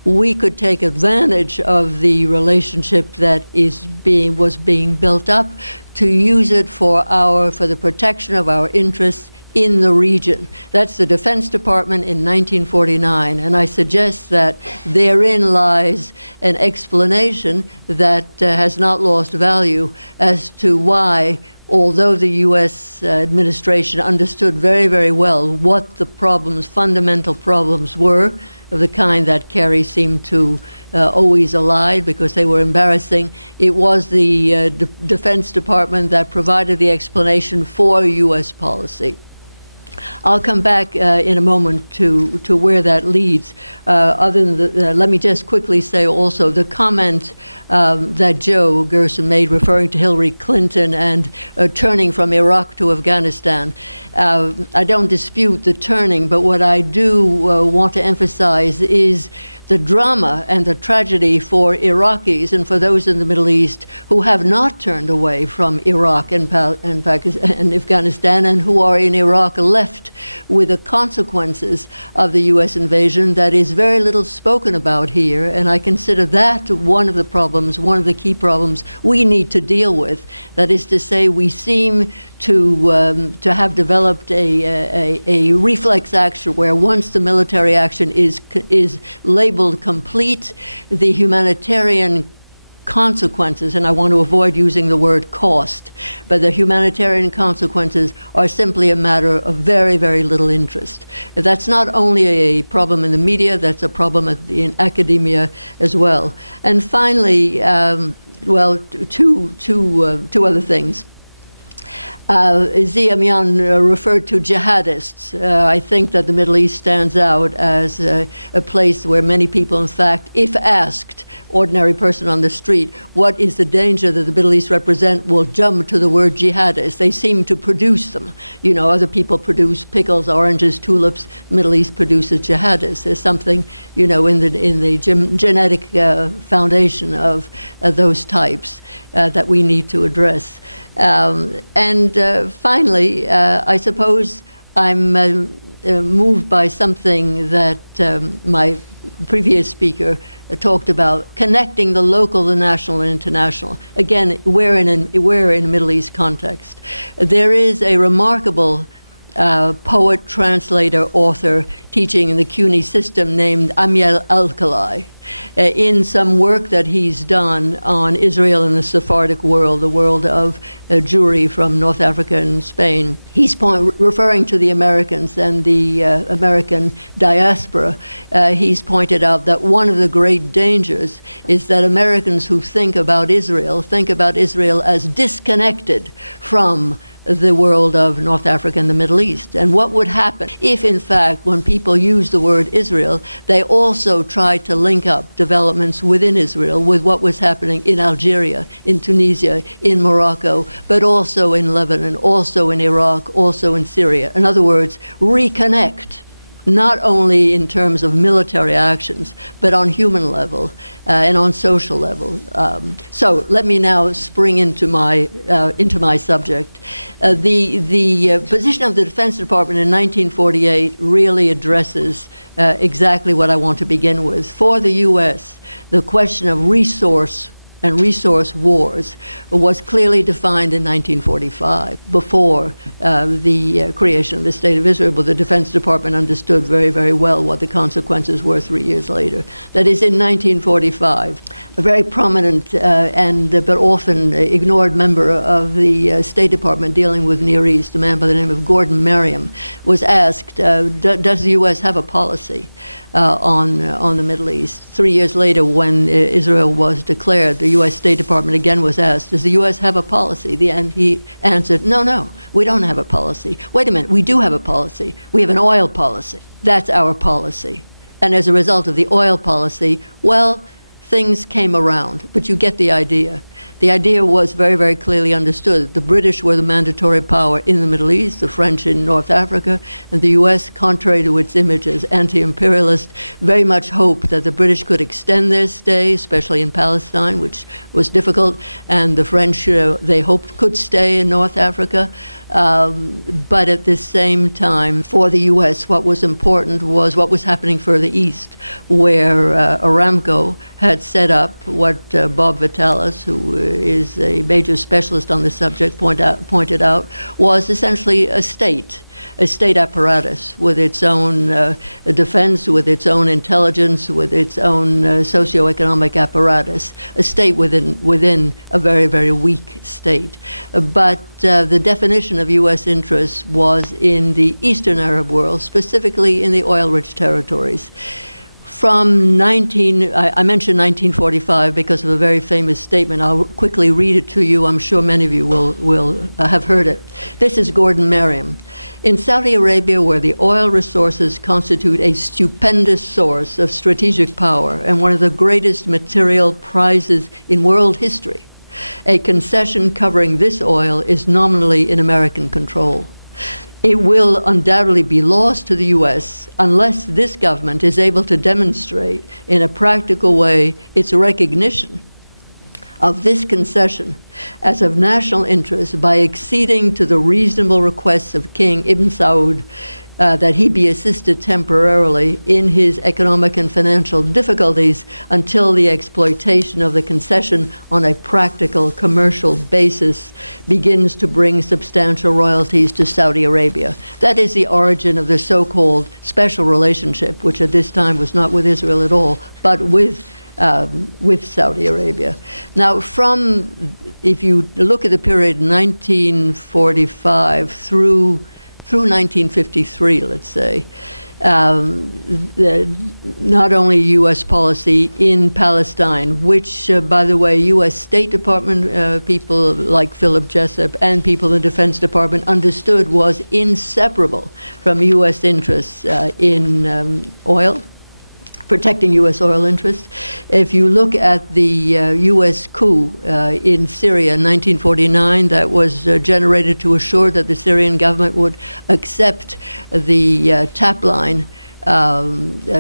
we could take advantage of the relationship that was being built up to use it for the protection of our interests in the region. That's the Defense Department in 1949, and I suggest that therein lies an explanation that has not lost value as to why, although the U.S. administration understood very, very well what the fundamental problems were, of the kind that Kerry seemed to always elide because they were embarrassing, it was the Defense Department that provided the explanation for U.S. policy. I'll come back in a moment to where that leads. Other than let me just quickly say also the comment that Joe Gerson made referring to Hillary Clinton and turning from Iraq to Afghanistan. I don't dispute the turning, but what I do want to emphasize is the drama and the tragedy for Iraqis and for those in the Middle East who have not turned away from Iraq and Pakistan and Afghanistan, and who are in Iraq left with the consequences of the U.S. invasion that is very little spoken about here. And I consider that one of the problems, one of the key problems we need to deal with. That is to say, we seem to have developed a reflex action where once the military action is labeled complete, the humanitarian consequences, and I want to avoid using the word cost, but the humanitarian consequences are simply a matter of very, very little interest. That's not only a problem in the media, that's a problem in academia as well. And finally, two other things. Zia Mian referred to jihadists. I think that the Middle East stands out as a place where many people, in fact, if asked, ordinary person on the street, what is the danger that the Middle East represent, will jump to the word jihadist. They seem to produce them. You know, other people produce pickles, oranges, tulips. The Middle East produces jihadists. There's something, you know, in the genetic foundation of those types that we need to address. Finally, I suppose I'm moved by something that my previous speaker talked about, connecting the local, the national, and international. Again, we're in a Middle East context. There is a remarkable poet, translator, author teaching in the CUNY system named Amiel Alcalay. In some work that he's done on Israel and the Sephardic world, the world of Jewry from North Africa and Spain, he's referring to the Americans and the American diaspora. He's pointed out that one of the great dangers is that Americans who think about Israel as disconnected from the world of North Africa and the Middle East. And what would happen if, in fact, when people use the word Israel, they also tried to link up developments within Israel with what was happening in Algeria, in Tunisia, in Morocco, but also in Lebanon, also in Iraq, also in Syria. In other words, reconnect, not only in terms of military actions, but on human level and on social level. So let me now spring into my subject. The position of the Defense Department in 1948 really addresses exactly what I want to begin with. For the U.S., the question of resource and resource wars was clearly defined in 1945, before the creation of the State of Israel, but the Defense Department understood very, very well what the consequences were 3 years later. That is, in 1945, a very prominent but often ignored member of the State Department dealing with Near East, a man by the name of Gordon Merriam, was asked, does the U.S. have a policy on the Middle East? 3 years later, when Israel was declared, the U.S. State Department again was asked, does the U.S. have a policy? And he answered, no, we don't have a policy. Wait a minute, we do have a policy. We have an oil policy. That's our policy. And as a result of the oil policy, well, things came around, but you get the idea. The idea was very, very clearly understood. The British were the mandatory power in the Middle East, the French in North Africa, and the U.S., contrary to its image as anti-imperialist, very much hoped that the British could extend their stay, especially in Palestine, which was difficult, and the French, they hoped, could stay in North Africa. But at the same time, for the U.S., what was important was what was happening further east, where Aramco had set up what Bob Vitalis, who is a major specialist on the subject, pointed out, was essentially a state apparatus with its own defense, with its own intelligence, with its own socioeconomic apparatus, a state within a very, very weak state. But the definition of U.S. interests was in the Eastern Arab world, specifically in the oil-rich territories. From I mentioned 1945 because of a very famous statement. I'll quickly read it to you. I'm sure many of you will have heard it. This is Gordon Merriam. In Saudi Arabia, where the oil resources constitute a stupendous source of strategic power and one of the greatest material prizes in world history, a concession covering this oil is nominally in American control. It will undoubtedly be lost to the U.S. unless this government is able to demonstrate in a practical way its recognition of this concession as of national interest by acceding to the reasonable requests of King Ibn Saud that he be assisted temporarily in his economic and financial difficulties until the exploitation of the concession on a practical commercial basis begins to bring substantial royalties to Saudi Arabia. That is the origin of the so-called special relationship, which at this time was not with Israel at all, but with Saudi Arabia. Now, if you look at the period 1945 through 1953, let's say, not only U.S. policy in Palestine, which, by the way, U.S. State Department people like Philip Jessup and people in the Defense Department understood was inseparable from U.S. interests in oil, protecting U.S. oil interests. If you look at the U.S. coup in Syria in 1949, that was generated to assure that the Syrian government would accept the TAP line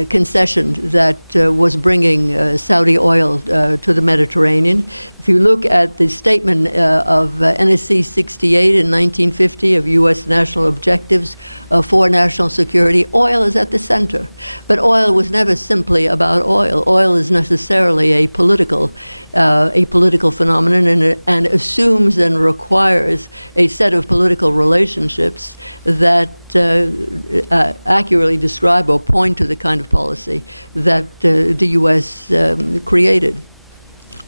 concession that was bringing Saudi oil to the Mediterranean. If you look at the statement of NSC 68 in 1950 of U.S. national objectives for national security, oil is at the center. But oil was never simply about oil. Oil is necessarily a political phenomenon and assumes and requires a set of political relationships that accurately describe or point to the kind of policy that the U.S. created.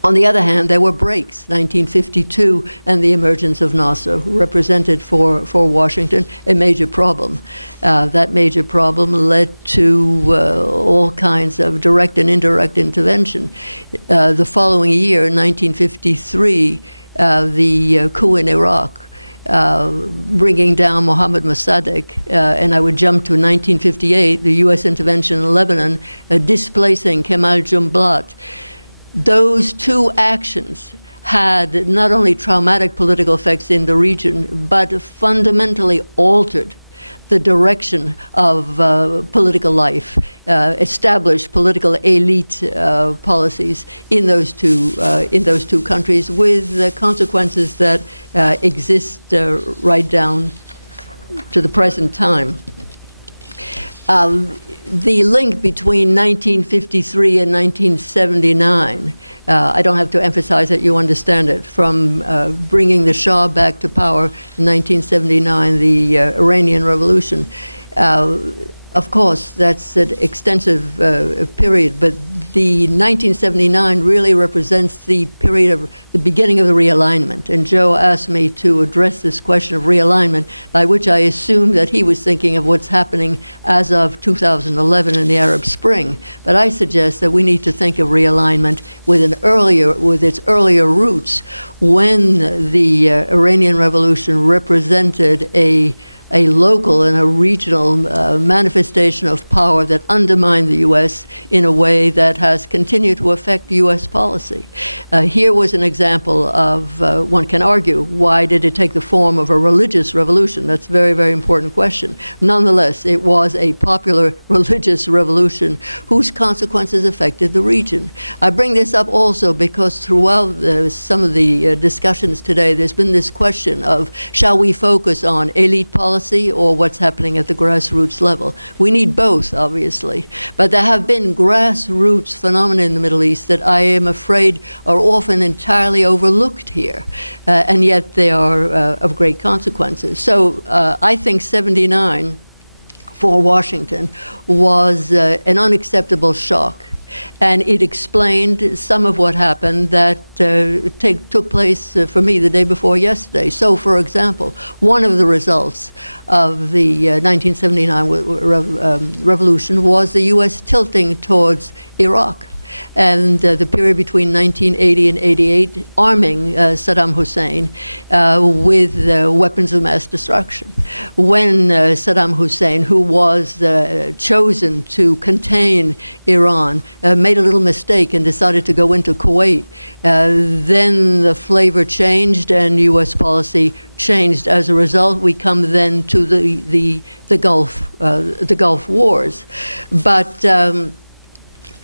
On the other hand, there were breaks, 1952 and the emergence of Nasser, who represented for Washington a major problem. That major problem led to all kinds of direct and indirect intervention. The following year, 1953, the coup in Iraq, bringing down Mohammad Mossadegh, and I would jump to 1958, the U.S. intervention in Lebanon, displacing Kemal Jumblat. Those two actions had not only traumatic political effects in the region, but fundamentally altered the direction of political life, established political elite policies in those two countries, with consequences that exist right down to the present time. The link between 1953 and 1979, I don't have to emphasize that you understand it, from bringing the Shah back to power in 1979, the Iranian Revolution. Of course, that's an extensive period, but the 1979 really represents the period of the beginning of the realignment. And Joe asked me to address this question of realignment, by which I assumed that he was thinking of what's happening as of 2011 in the Arab Spring. But I suggest that we need to think of realignment with its earlier roots, when the Iranian Revolution represented a local and a regional manifestation of power that undermined the U.S. in a way that has continued to affect U.S. policy. Here was an example of, one can argue, why did it take the form of a religious revolution? That's a very, very important question. Nonetheless, it was a popular religious revolution whose consequences affected the region. I bring this up also because throughout some of the discussions today, there's been this question of, shall we focus on elite policy or what's happening at the grassroots level? We need both, obviously. But there have been grassroots phenomena in the Middle East that I am afraid are often entirely overlooked here, and yet they are of great consequences. So I think 79 for Washington was an unacceptable shock. And it explained some of what happened that took place for me the day before yesterday. So, for example, one of the results of the 1979 revolution was the U.S. tilting towards Iraq. And the period between 1980 and 88, arming Saddam Hussein with weapons of mass destruction. When Saddam Hussein, who was chosen to contain Iran, made a little mistake and decided to go into Kuwait, then the flavor changed and U.S. policy changed. As a result, we come then to the Gulf Wars. But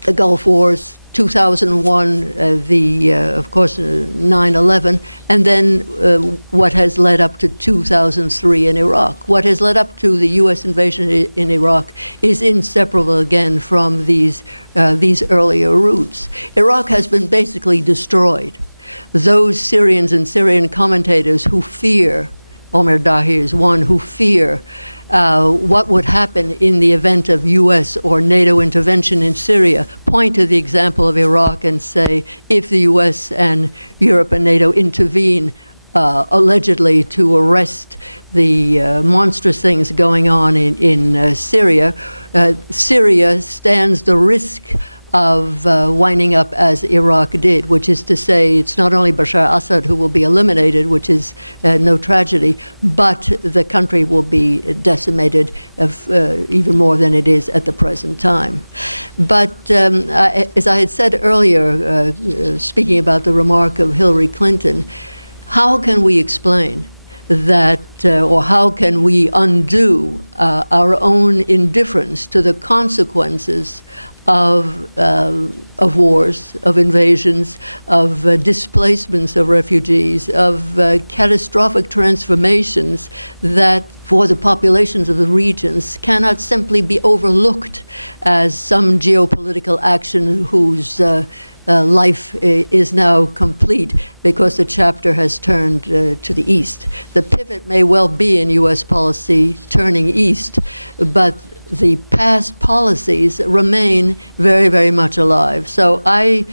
the Gulf Wars, 2001, of course, 9/11, and then what has led up to 2003 in Iraq. What has led up to the U.S. invasion in Iraq is inseparable again from these earlier roots. Iraq has been basically destroyed. Those Syrians and Syrian commentators who fear, Omer Dahi is one, who fear what would happen in the event of U.S. or NATO intervention in Syria, point to the example of Iraq and say, if the U.S. and Europe and NATO intervene allegedly to arrest the monstrous things going on in Syria, Syria stands the risk of winding up as Iraq did, which is to say it's not only Bashar Assad who will be eliminated, which is no tragedy, but the country will be decimated even more than it is at the present time. But as I had said earlier, speaking about the remark of Hillary Clinton, how can we explain that, or how can we undo our own indifference to the consequences of wars, of invasions, of displacements of refugees, of catastrophic transformations that for the populations of the regions cannot simply be overlooked as some geopolitical action whose life is now complete because the chapter has turned to the east. The pivot may well be in U.S. policy turning east, but the past policies remain very, very much alive. So I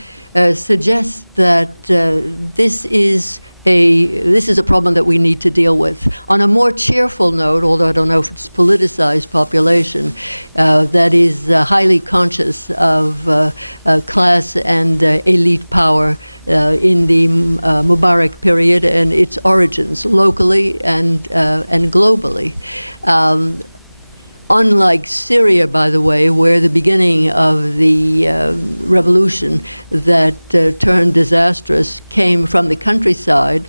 suggest that this is a problem that we need to deal with. On a more cheerful note, although I don't know if it's politicized population, that is highly conscious of class and elite power in the Mubarak period and its origins locally and globally. Unlike Syria, by the way, where the beginning of the revolution that turned disastrous came from the countryside,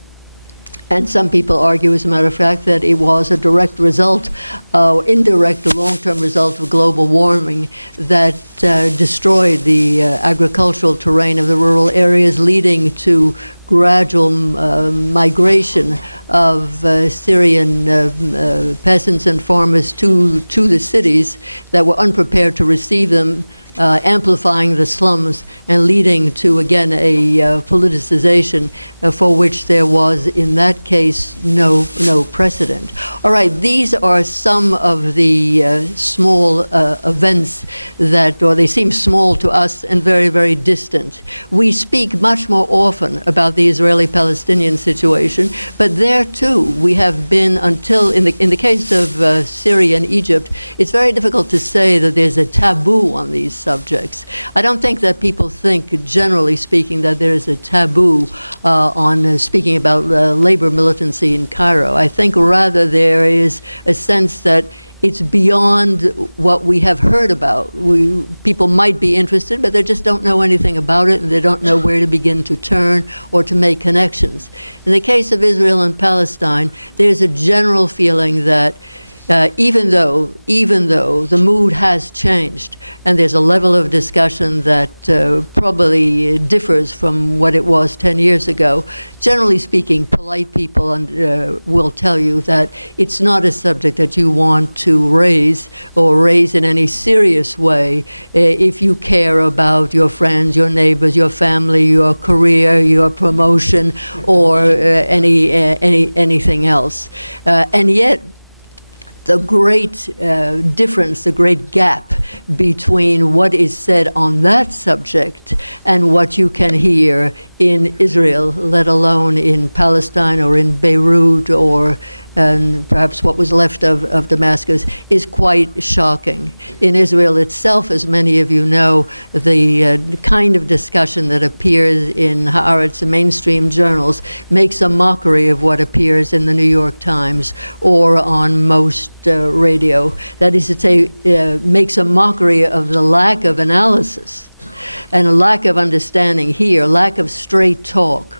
and some people argue, as a matter of fact, that it was a direct result, indirect long-term result of global warming that destroyed the agricultural terrain of the rural areas, leading to gradual migration of Syrian peasants and farmers to the cities that were unprepared to receive them, amplifying the slums and leading to, again, a politicization for which there was, in that case, no precedent. All right, these are some of the small events that, or they seem small to us and very, very distant. We speak much more often about the Israeli-Palestinian situation, but there too we have been until, in the case of Syria and Egypt, it's very difficult to say that there's a taboo on these subjects. I don't think that people think, generally speaking, that there is a taboo on speaking about labor militancy in Cairo. I think rather there is a sense that it's beyond what we have heard about. People might be interested, but they just don't know anything about it, and they don't know where to begin to turn or to make connections. In the case of Israel and Palestine, there's a general feeling that even though the mood has changed, and there's a level of discussion that probably differs from what it was 10 years ago, generally speaking, polite people will tell you that it's not a subject that you want to raise in any serious way if you care about your friends, your neighbors, your family, your career, your promotion, or anything else. And yet, the great difference, the great gap between what is said on that subject and what you can hear in Israel, let alone in Palestine or in Beirut or and perhaps what was left of Damascus, is quite shocking. In Israel itself, as many of you know, the kind of discussion that appears in Haaretz and mainstream journals makes a mockery of what appears in the New York Times or on most radio. That is to say, makes a mockery of the lack of analysis and a lack of understanding here, lack of straight talk.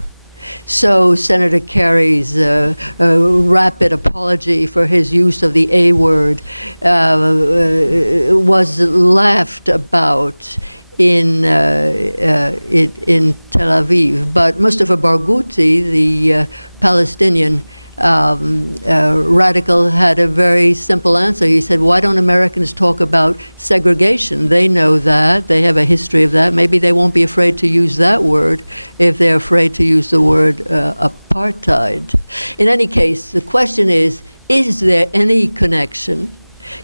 So Senator Kerry's rapid apology for his use of the A word was laughed about in Tel Aviv. But Mustafa Barghouti, the Palestinian radical, had a very simple answer. He said, why don't Americans talk about segregation? They know that. They have a history of that. Maybe they won't be afraid to use that word if they're afraid to use the word apartheid. In any case, the question is there any connection?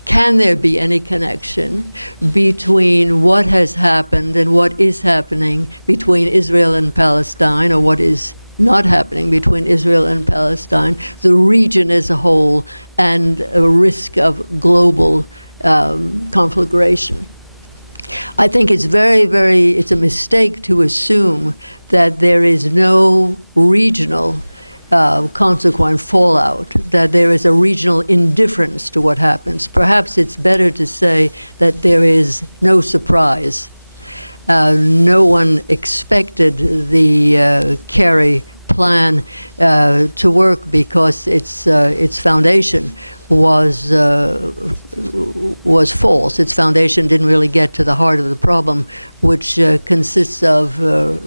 Can there be any connection between what has happened and what is happening between Israel and Palestine, or what is not happening between Israel and Palestine, the region as a whole, and a risk of global conflagration? I think it's it's a mistake to assume that there is no regional consequent fallout, that there is a regional indifference to what happens. Perhaps it's better to say that there is no surprise. No one expected the Kerry plan to work because its foundation was false. Its foundation didn't really get to the heart of the problem, which consists of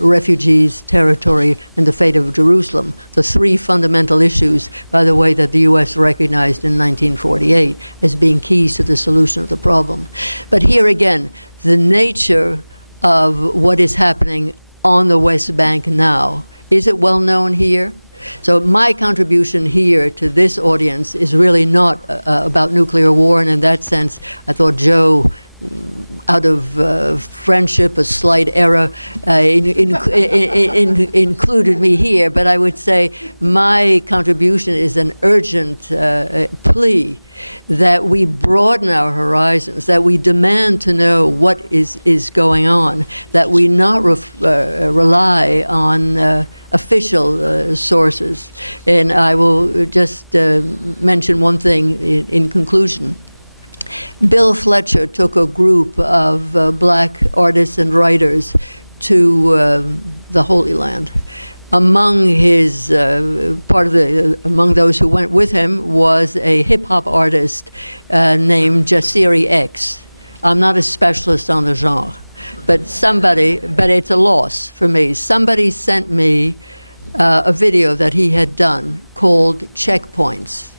refugees, territory, and the fate of Jerusalem. The three fundamental issues, by the way, that the U.S. recognized in 1948 as being keys to the solution of the problem. But here again, the nature of what is happening on the West Bank now, is it well known here? So my contribution here to this audience is really not about nuclear war, and in that sense, I thought Joe, out of friendship, a slight error, included me here. But I would say my contribution is an urgent plea that we broaden our horizons, that we demand to know what is going on, that we not rely on official sources. And I will just mention one thing in conclusion. Bill Fletcher took a group of black artists and writers to the Holy Land. Among his among those who went with him was a hip hop artist named Gendzier X. I'm not a specialist on the genre, but it's a loss for me. Somebody sent me a video that he had done called Checkpoints.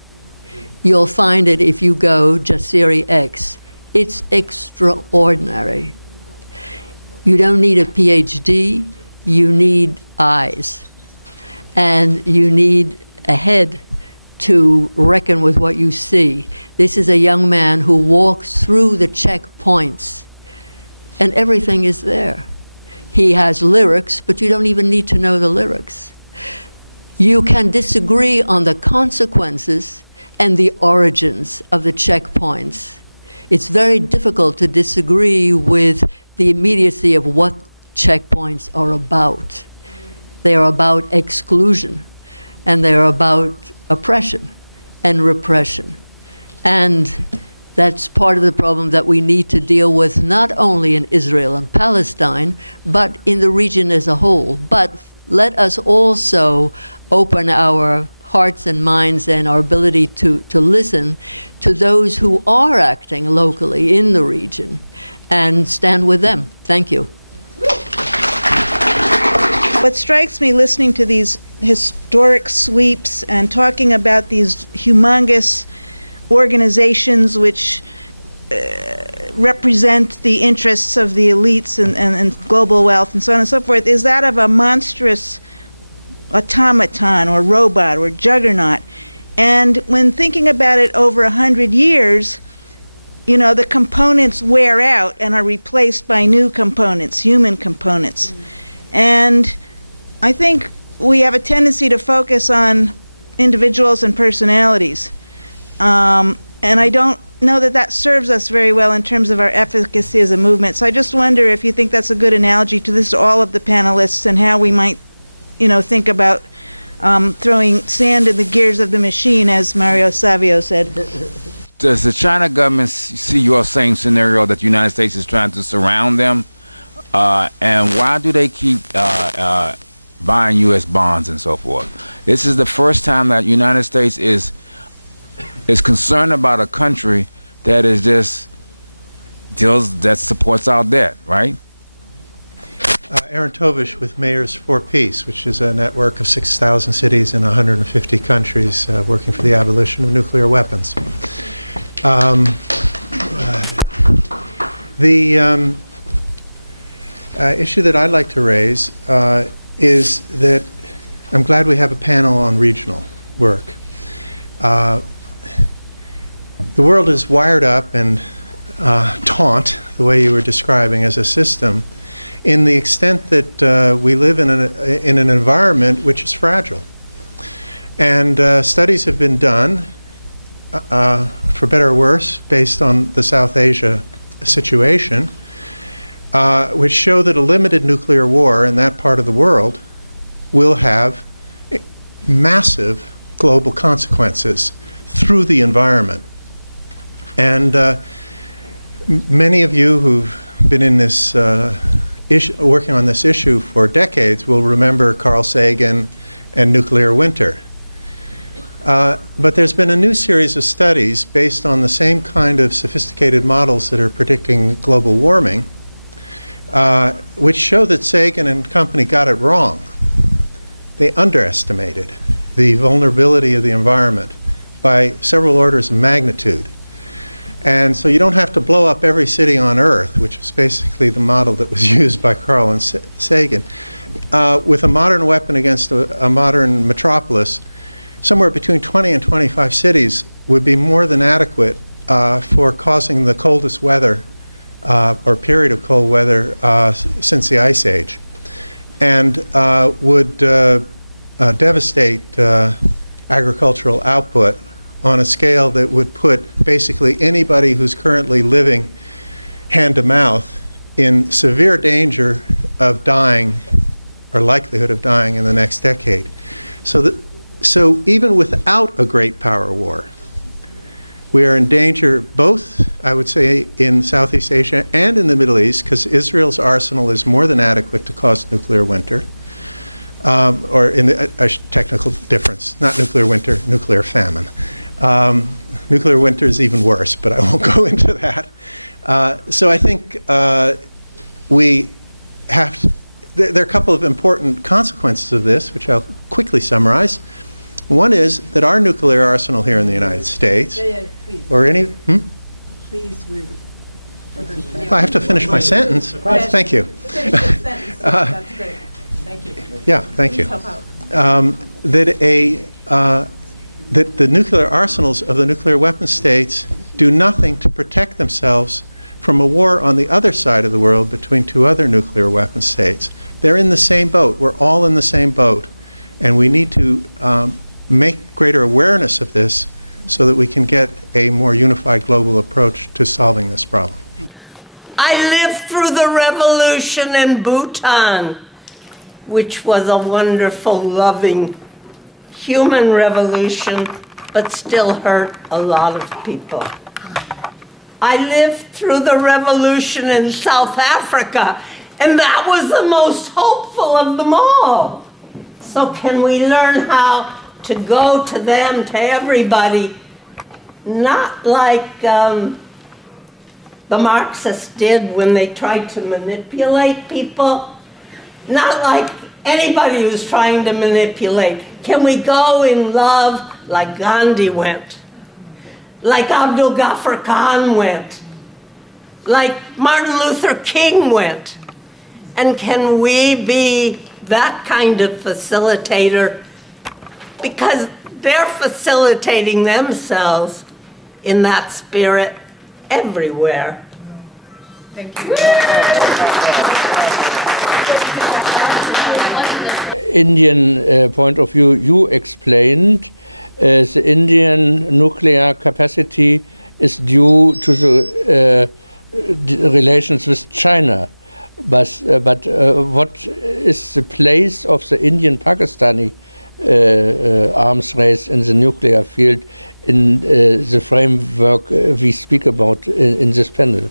You'll find it if you go Gendzier X. It's extraordinary. You don't need a PhD, you need eyes. And you need a head to reckon with what you see. This is a young man who walks through the checkpoints, and everything is there. He has lyrics, but you don't even need to know the lyrics. You can disagree on the consequences and the origins of the checkpoints. It's very difficult to disagree with the immediacy of what checkpoints are about. They are about exclusion, and they are about oppression and repression. And that's part of the problem that we need to deal with, not only in Israel and Palestine, but in the region as a whole. But let us also open our hearts and minds and our ability to listen to those who are acting locally in the region and stand with them. Thank you. What strikes me listening to these historic sweeps and talking about these humongous organizations which represent the interests of the elites and global wealth and so on and so forth is that of a monstrous automaton or robot or juggernaut. And when thinking about it over 100 years, you know, the components wear out and are replaced by new components, human components. And I think we have a tendency to focus on individuals and personalities. And I don't know that that serves us very well in terms of our efficacy as a movement. So I just wonder if you think that's a good analogy to this, all of the panelists, and how we might, you know, think about throwing sand in the gears of the machine, as Mario Savio said. Does the China government see your same scenario that the United States is trying to surround them? And why do they keep buying U.S. bonds and so forth? This is the first time that the United States is concerned about a country that is just that supports our debt, right? Aaron Tovish with Mayors for Peace, which is a network of 6,000 cities in 150 countries working for the abolition of nuclear weapons. The issue that I'd like to raise is that I'm glad we have a panel on regional work. The world is wired up and taunt, the way you were describing, as a system, in the extent that we live in an environment which is fragile. And studies have been done, for better or worse, based on the South Asia situation, which show that a limited nuclear war in that part of the world will have massive global consequences through the environment. And many of you who've been in this working on this issue for decades will remember Carl Sagan and nuclear winter. But there's been a new series of studies based on the same kind of sophisticated models that are predicting global warming, which show that Sagan and company got it wrong. They underestimated the vulnerability of the environment by several orders of magnitude. And so you don't have to blow up every city on Earth, which is basically the model that was used by Carl and Sagan. With a modern weapon against a modern metropolis, somewhere between 20 and 25 cities would be more than adequate for causing the coldest weather or period of cold weather since the Ice Age, and would devastate agricultural output on a scale that would put basically anybody who's currently living hand to mouth in severe danger of dying, or likelihood of dying, in the next decade. So even without a great power war, we are in danger both, I would say, in Southeast Asia and in the Middle East, because Israel's arsenal is more than adequate to cause nuclear winter, or in a technical difference, not nuclear winter, nuclear famine. Nuclear winter is even worse, but I won't go into that. So I think we have to, there are a couple of important consequences of this, which I'll quickly summarize. One is that our nuclear arsenal here in the United States, or any, Please, I have to finish my sentence. Thank you. That's great. Thank you. Yeah, thank you. Please help out. That the nuclear arsenals of the nuclear weapon states do nothing to protect themselves from a war on the other side of the world between two other nuclear weapon states. They're in the same boat. We're all in the same boat. And we need to make greater awareness of this so that we can get a more unified global approach to solving this problem. I lived through the revolution in Bhutan, which was a wonderful, loving, human revolution, but still hurt a lot of people. I lived through the revolution in South Africa, and that was the most hopeful of them all. So can we learn how to go to them, to everybody, not like the Marxists did when they tried to manipulate people, not like anybody who's trying to manipulate. Can we go in love like Gandhi went, like Abdul Ghaffar Khan went, like Martin Luther King went? And can we be that kind of facilitator because they're facilitating themselves in that spirit everywhere. Thank you. Indian point of view, you explained the Indian nuclear capacity is due to the relations with China. But what is the place of the Indian-Pakistani arms race in the nuclear field in the framework we speak about in this panel?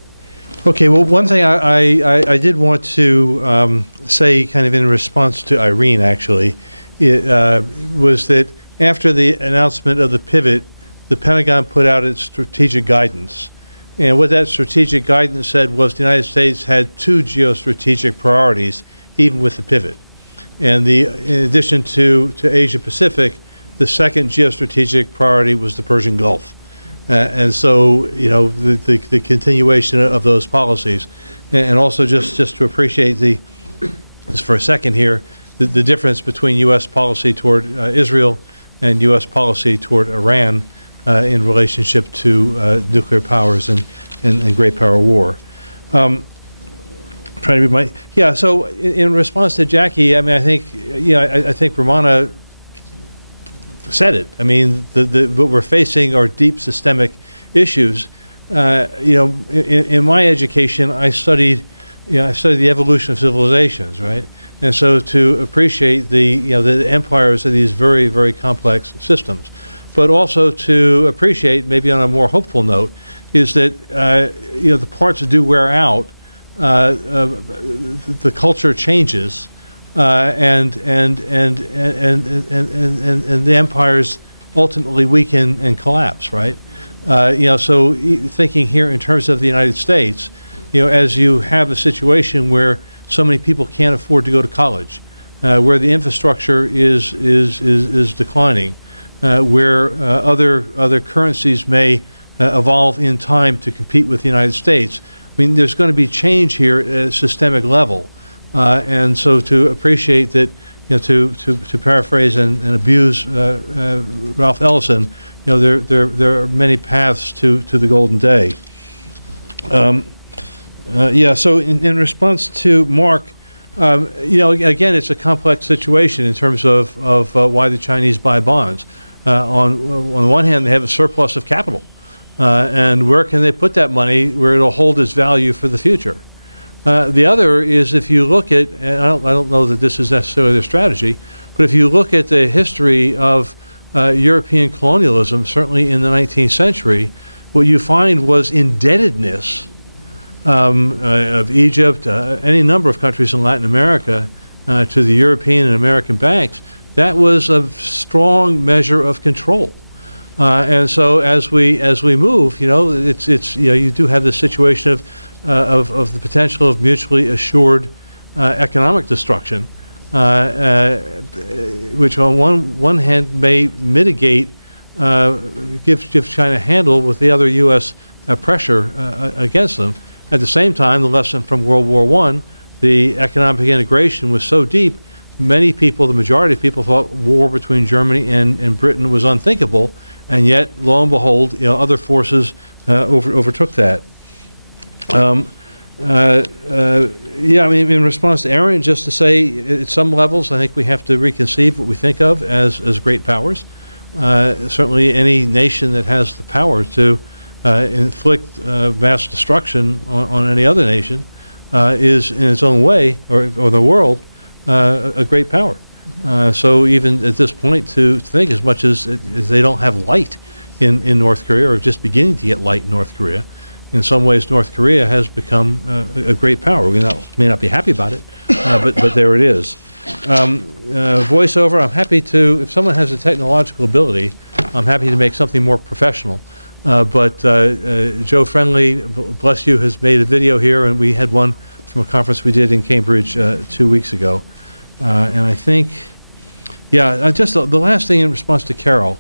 Okay, well, one thing I did want to say, kind of in response to Irene, actually, was that after the announcement of the pivot, the Pentagon put out its strategic guidance. And what that strategic guidance said was the United States had two geostrategic priorities, even with the pivot. And in addition to Asia Pacific, the second geostrategic priority was the Persian Gulf. And so, you know, the continuation of those policies. And also just to appreciate just for a second here, the difference between U.S. policy toward Israel and U.S. policy toward Iran in relationship to nuclear powers and great power war. Trying to read my, yeah, so in response to Jackie, I mean, I think, I think Ramana said it. I mean, what we're facing are deep systemic issues. In my education, I studied the evolution of civilizations, right? And so to appreciate the empires of these very, very complex systems, but also to appreciate, maybe on a more hopeful note, is that the parts do wear out, the culture changes, and the empires ultimately weaken and collapse, right? So thinking here in terms of the United States, as you have a situation where so many people can't afford to go to college, where the infrastructure is declining, where other currencies may evolve in time to compete with the United States. I mean, there's going to be change here at a systemic level. And so to appreciate that, to paraphrase and abuse Ralph Ellison, there are many paths to the golden day. So in response to Mark, again, it's a complex situation in terms of why the Chinese buy bonds. On the one hand, they have a surplus of capital. And where can they put that money where it'll hold its value for the future? The other is, if you look at, and I don't know that this is necessarily their strategy, but if you look at the history of European colonialism, certainly in the 19th century, what you find was indebtedness of Egypt, any number of countries in Latin America, to the European and American banks. That was a strong measure of control. And so as we move, you do have this situation of the potential of mutually assured economic destruction, which on one hand may mitigate, give China a handle with the other U.S. Pressure against them. At the same time, the lesson from World War I, the economic integration was so deep, many people, the majority of people, thought war between Germany and Britain was unthinkable, and yet, lo and behold, other forces overtook that. In response to Aaron, just to say, at some levels, I think we have to reconceive what we think of as great powers. Certainly, any nation that has the power to inflict mass destruction on any other nation is, in its own way, or the world, a great power. So even at this point, to think as much as they don't have light in North Korea, or just beginning to get light in North Korea, in some ways North Korea has become a great power. We may not be happy about it, but there it is. Voiceover, I'm happy to, if someone has a technological ability, I'm happy to make something more professional. But Joe Friendly, bless you, has made a video here, and we had one from a conference we did in Cambridge 2 weeks ago. And I think, just the last thing in response to Carol,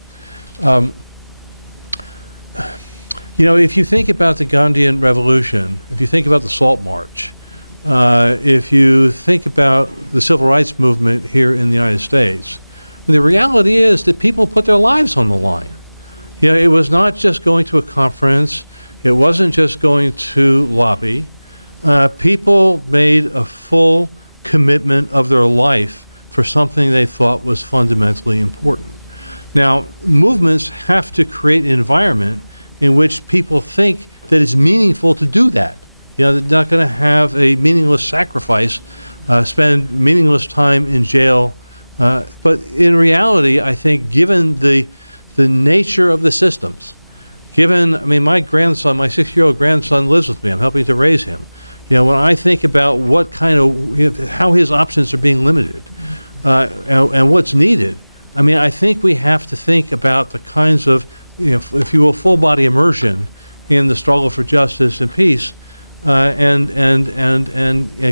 if you think about the Gandhian Revolution, if you think about the Salt March, if you think about the Civil Rights Movement here in the United States, The reality is that people put their lives on the line. It was not just going to a conference. It wasn't just going to lobby. People made a full commitment of their life for something they thought was fundamentally important. Now, movements have to create an environment in which people think that it's meaningful to do that. They're not going to have a meaningless sacrifice, spend meaningless time in jail. But in reality, I think given the nature of the systems, my grandson, my 6-year-old grandson lives with me. I'm helping to raise him. When I think about what kind of, how his options are being limited, and what's needed, I think we have to think about the kinds of, if you will, full body immersion in the struggle for justice and peace, and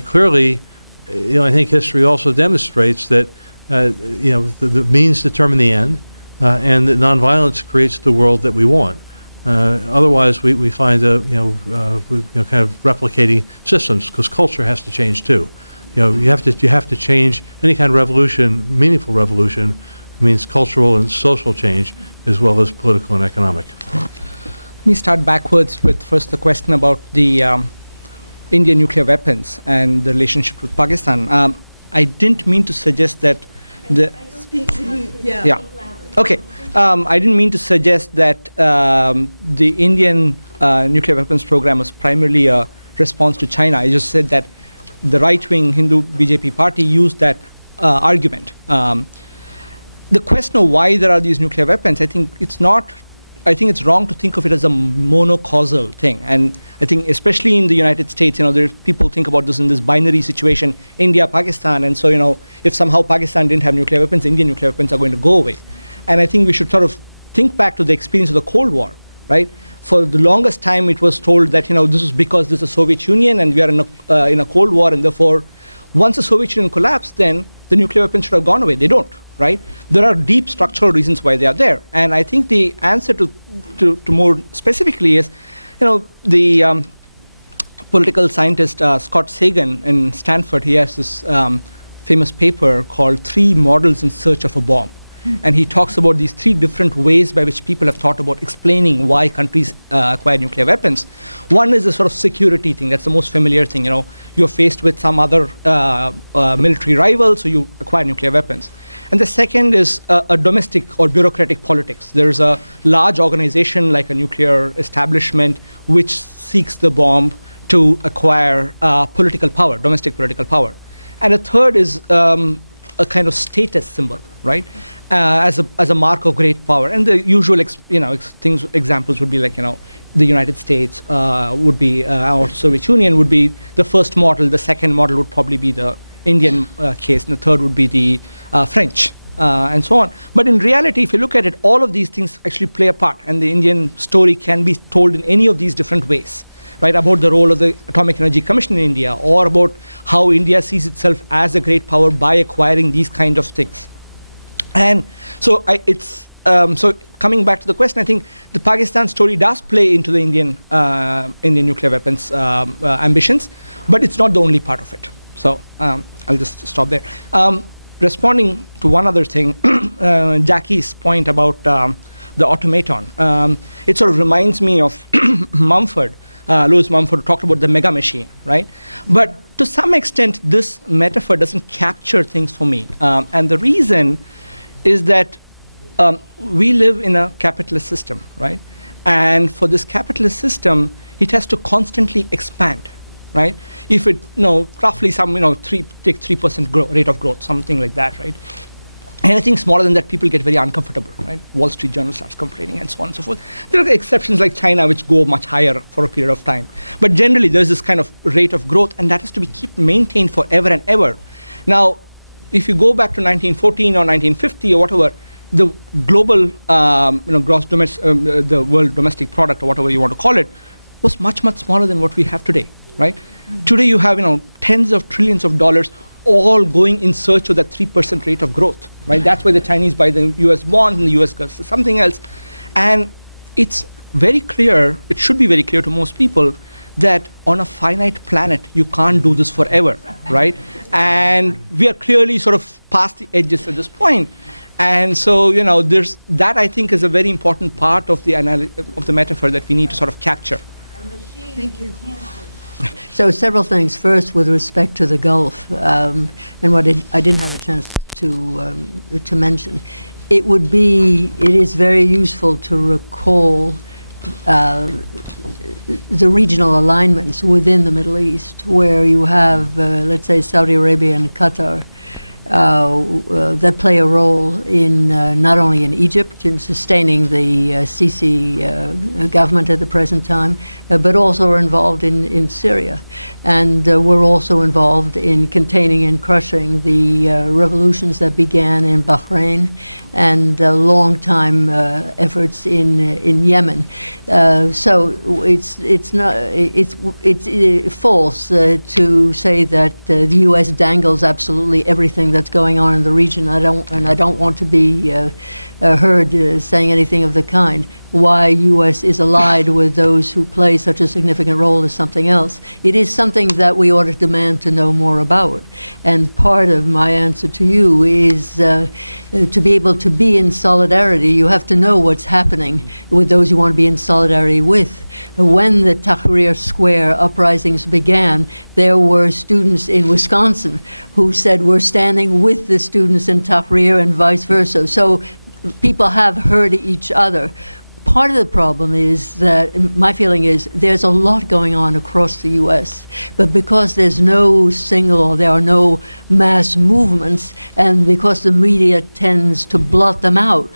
clearly, I think history also demonstrates that, the means determine the end, and that nonviolence creates the world that we want. Otherwise, we find kind of replicating systems, because culture has to change too. You have to change any kind of revolution. Meaningful revolution means cultural and social change as well as political and economic. Let me start backwards with first the question about the Indian nuclear weapons and the relationship with Pakistan. I didn't mean to suggest that the... Speak to you, yeah. Yeah. Okay. I didn't mean to suggest that the Indian nuclear weapons program was primarily a response to China. I just said that the right-wing Hindu BJP party used that argument. The question of why there are these nuclear weapons, I think it's wrong to think of it as a monocausal thing. And I think especially in the United States, people think about this in this binary situation, India, Pakistan, and so, if somehow Pakistan didn't have nuclear weapons, Indian nuclear weapons are going to go away. And I think we should sort of think back to the experience of the Cold War, right? For the longest time, it was told that, this is because this is the Soviet Union and we are in a Cold War, and therefore, once the Soviet Union collapsed, then the nuclear weapons should have gone away. They don't, right? There are deep structural reasons why they are there. And I think the answer to more specifically is, the political scientist Scott Sagan in Stanford, he has this famous paper called 3 Models in Search of a Bomb. And he talks about these 3 different ways by which people have thought about explaining why countries acquire nuclear weapons. One is a sort of security thing. That's the most familiar thing. You're faced with some other military rival, so you acquire nuclear weapons. And the second is a domestic or bureaucratic politics. There's a large organization like a nuclear establishment which seeks the bomb to acquire political power, domestic political power. And a third is a kind of status symbol, right? As a mark of great power. And the usual examples would be like, the United States would be, or Soviet Union would be the first model. The second model would probably be the Indian case, and the third would be the French, and so on. But in reality, if you look at it, all of these things actually play a part, and the Indian story can be told in any of these different ways, right? About the role of the Atomic Energy Commission in India, or about how India sees itself as a great power by acquiring these kind of things. And so so coming back to the question, I think the Pakistan story does play into the Indian nuclear weapons ambitions, but it's not the only part of it. So I'll just stop there. Responding to one other thing, Jackie's point about the automaton, it sort of reminds me of Mumford. Lewis Mumford talked about the mega machine, right? But to some extent, this metaphor doesn't capture things for me. And the reason is that we live in a capitalist system, right? And for this capitalist system, it has to constantly expand, right? If it, roughly some, take 3% rate of growth, something like that, right? Anything smaller than that, people get very uncomfortable, right? Wall Street Journal starts complaining and so on and so forth. There are exceptions like China, which go much higher for a period of time. But generally, there's this kind of rate of growth, and that has to be maintained forever and ever. Now, if you go back to 1914 or 1950 or whatever, the global, gross domestic, the world domestic product or whatever you want to call it, was much, much smaller than what we have today, right? Today you have, tens of trillions of dollars all going in search of that 3% rate of growth, right? That's why the Chinese buy the US bonds and the US goes to something else. And it's very clear, it should be very clear to most people, that on a finite planet, you can't do this forever, right? And we are clearly sort of past the edges at this point. And so, there's that, I think, is a very important part of the metaphor that we need to sort of capture. Thank you. So several things. First, with respect to the Gulf, and what I didn't have a chance to mention, it is very useful to recall the regional alignments within the Middle East, where you have, let's say, Saudi Arabia and Qatar, that play a role in not only in Egypt in sustaining the Sisi government at the present time, but also are involved in Syria. And we're also involved in containing and crushing the revolutions that began in Bahrain and long-time efforts in Yemen. So it's false to say that the U.S. dangles absolutely everything that's going on in the region. I don't want to be heard saying anything of the kind. Why U.S. is allied with those who play such a significant role is something else. It is something that we ought to demand to know more about. And part of my answer to you is to be able to be in solidarity, you have to know what's happening with those you want to be in solidarity with. When the Tahrir Square uprisings began, there were students in Wisconsin who said, we're standing with the students in Tahrir and vice versa. So people have heard each other. Part of the problem is that, my feeling is, there's a lot going on across the U.S., but because there's no there are no mass movements, and because the media tends to blot them out,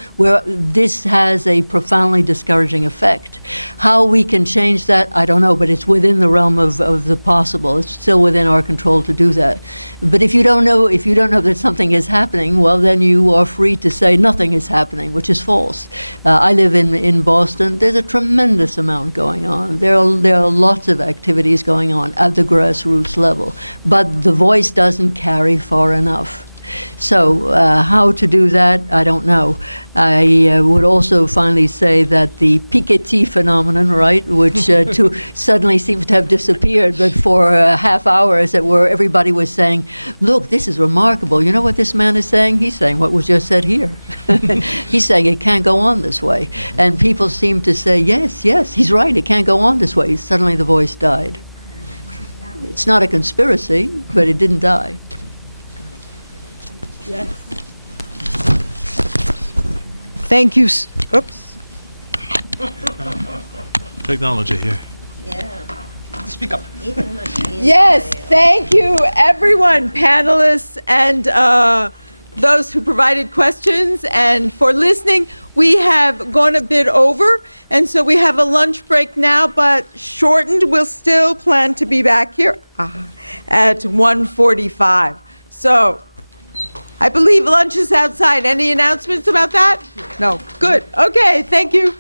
this has a profoundly discouraging effect. How we can change that, I don't know, but it's within the realm of the possible. It's still within our control to do that. But if you don't know that something is happening, well, then you are free to say nothing is happening, which is false. I live in Boston. There's a tremendous amount going on. There are lots of activities going on at the grassroots level, but the voice doesn't carry far enough. So how to do that, I don't know. I would also finally say that the Piketty phenomenon, right, which suddenly seems to have disappeared, but for a half hour, as it were, everybody was saying, look, this is remarkable. You know what this man is saying? He's saying what was just said here. He's saying it can't go on this way. And people seem to say, yes, he's right, it can't go on this way. Suddenly the voice died. It's not a conspiracy, but it didn't die. Yes. Thank you. Oops. Technology here. Speak up. Yes, thank you, everyone, panelists and those who provided questions and for listening. We have gone a bit over, and so we have a lunch break now, but shortened. We'll still plan to be back here at 1:45. So I believe lunch is outside. Any announcements about that? No. Good. Okay, thank you.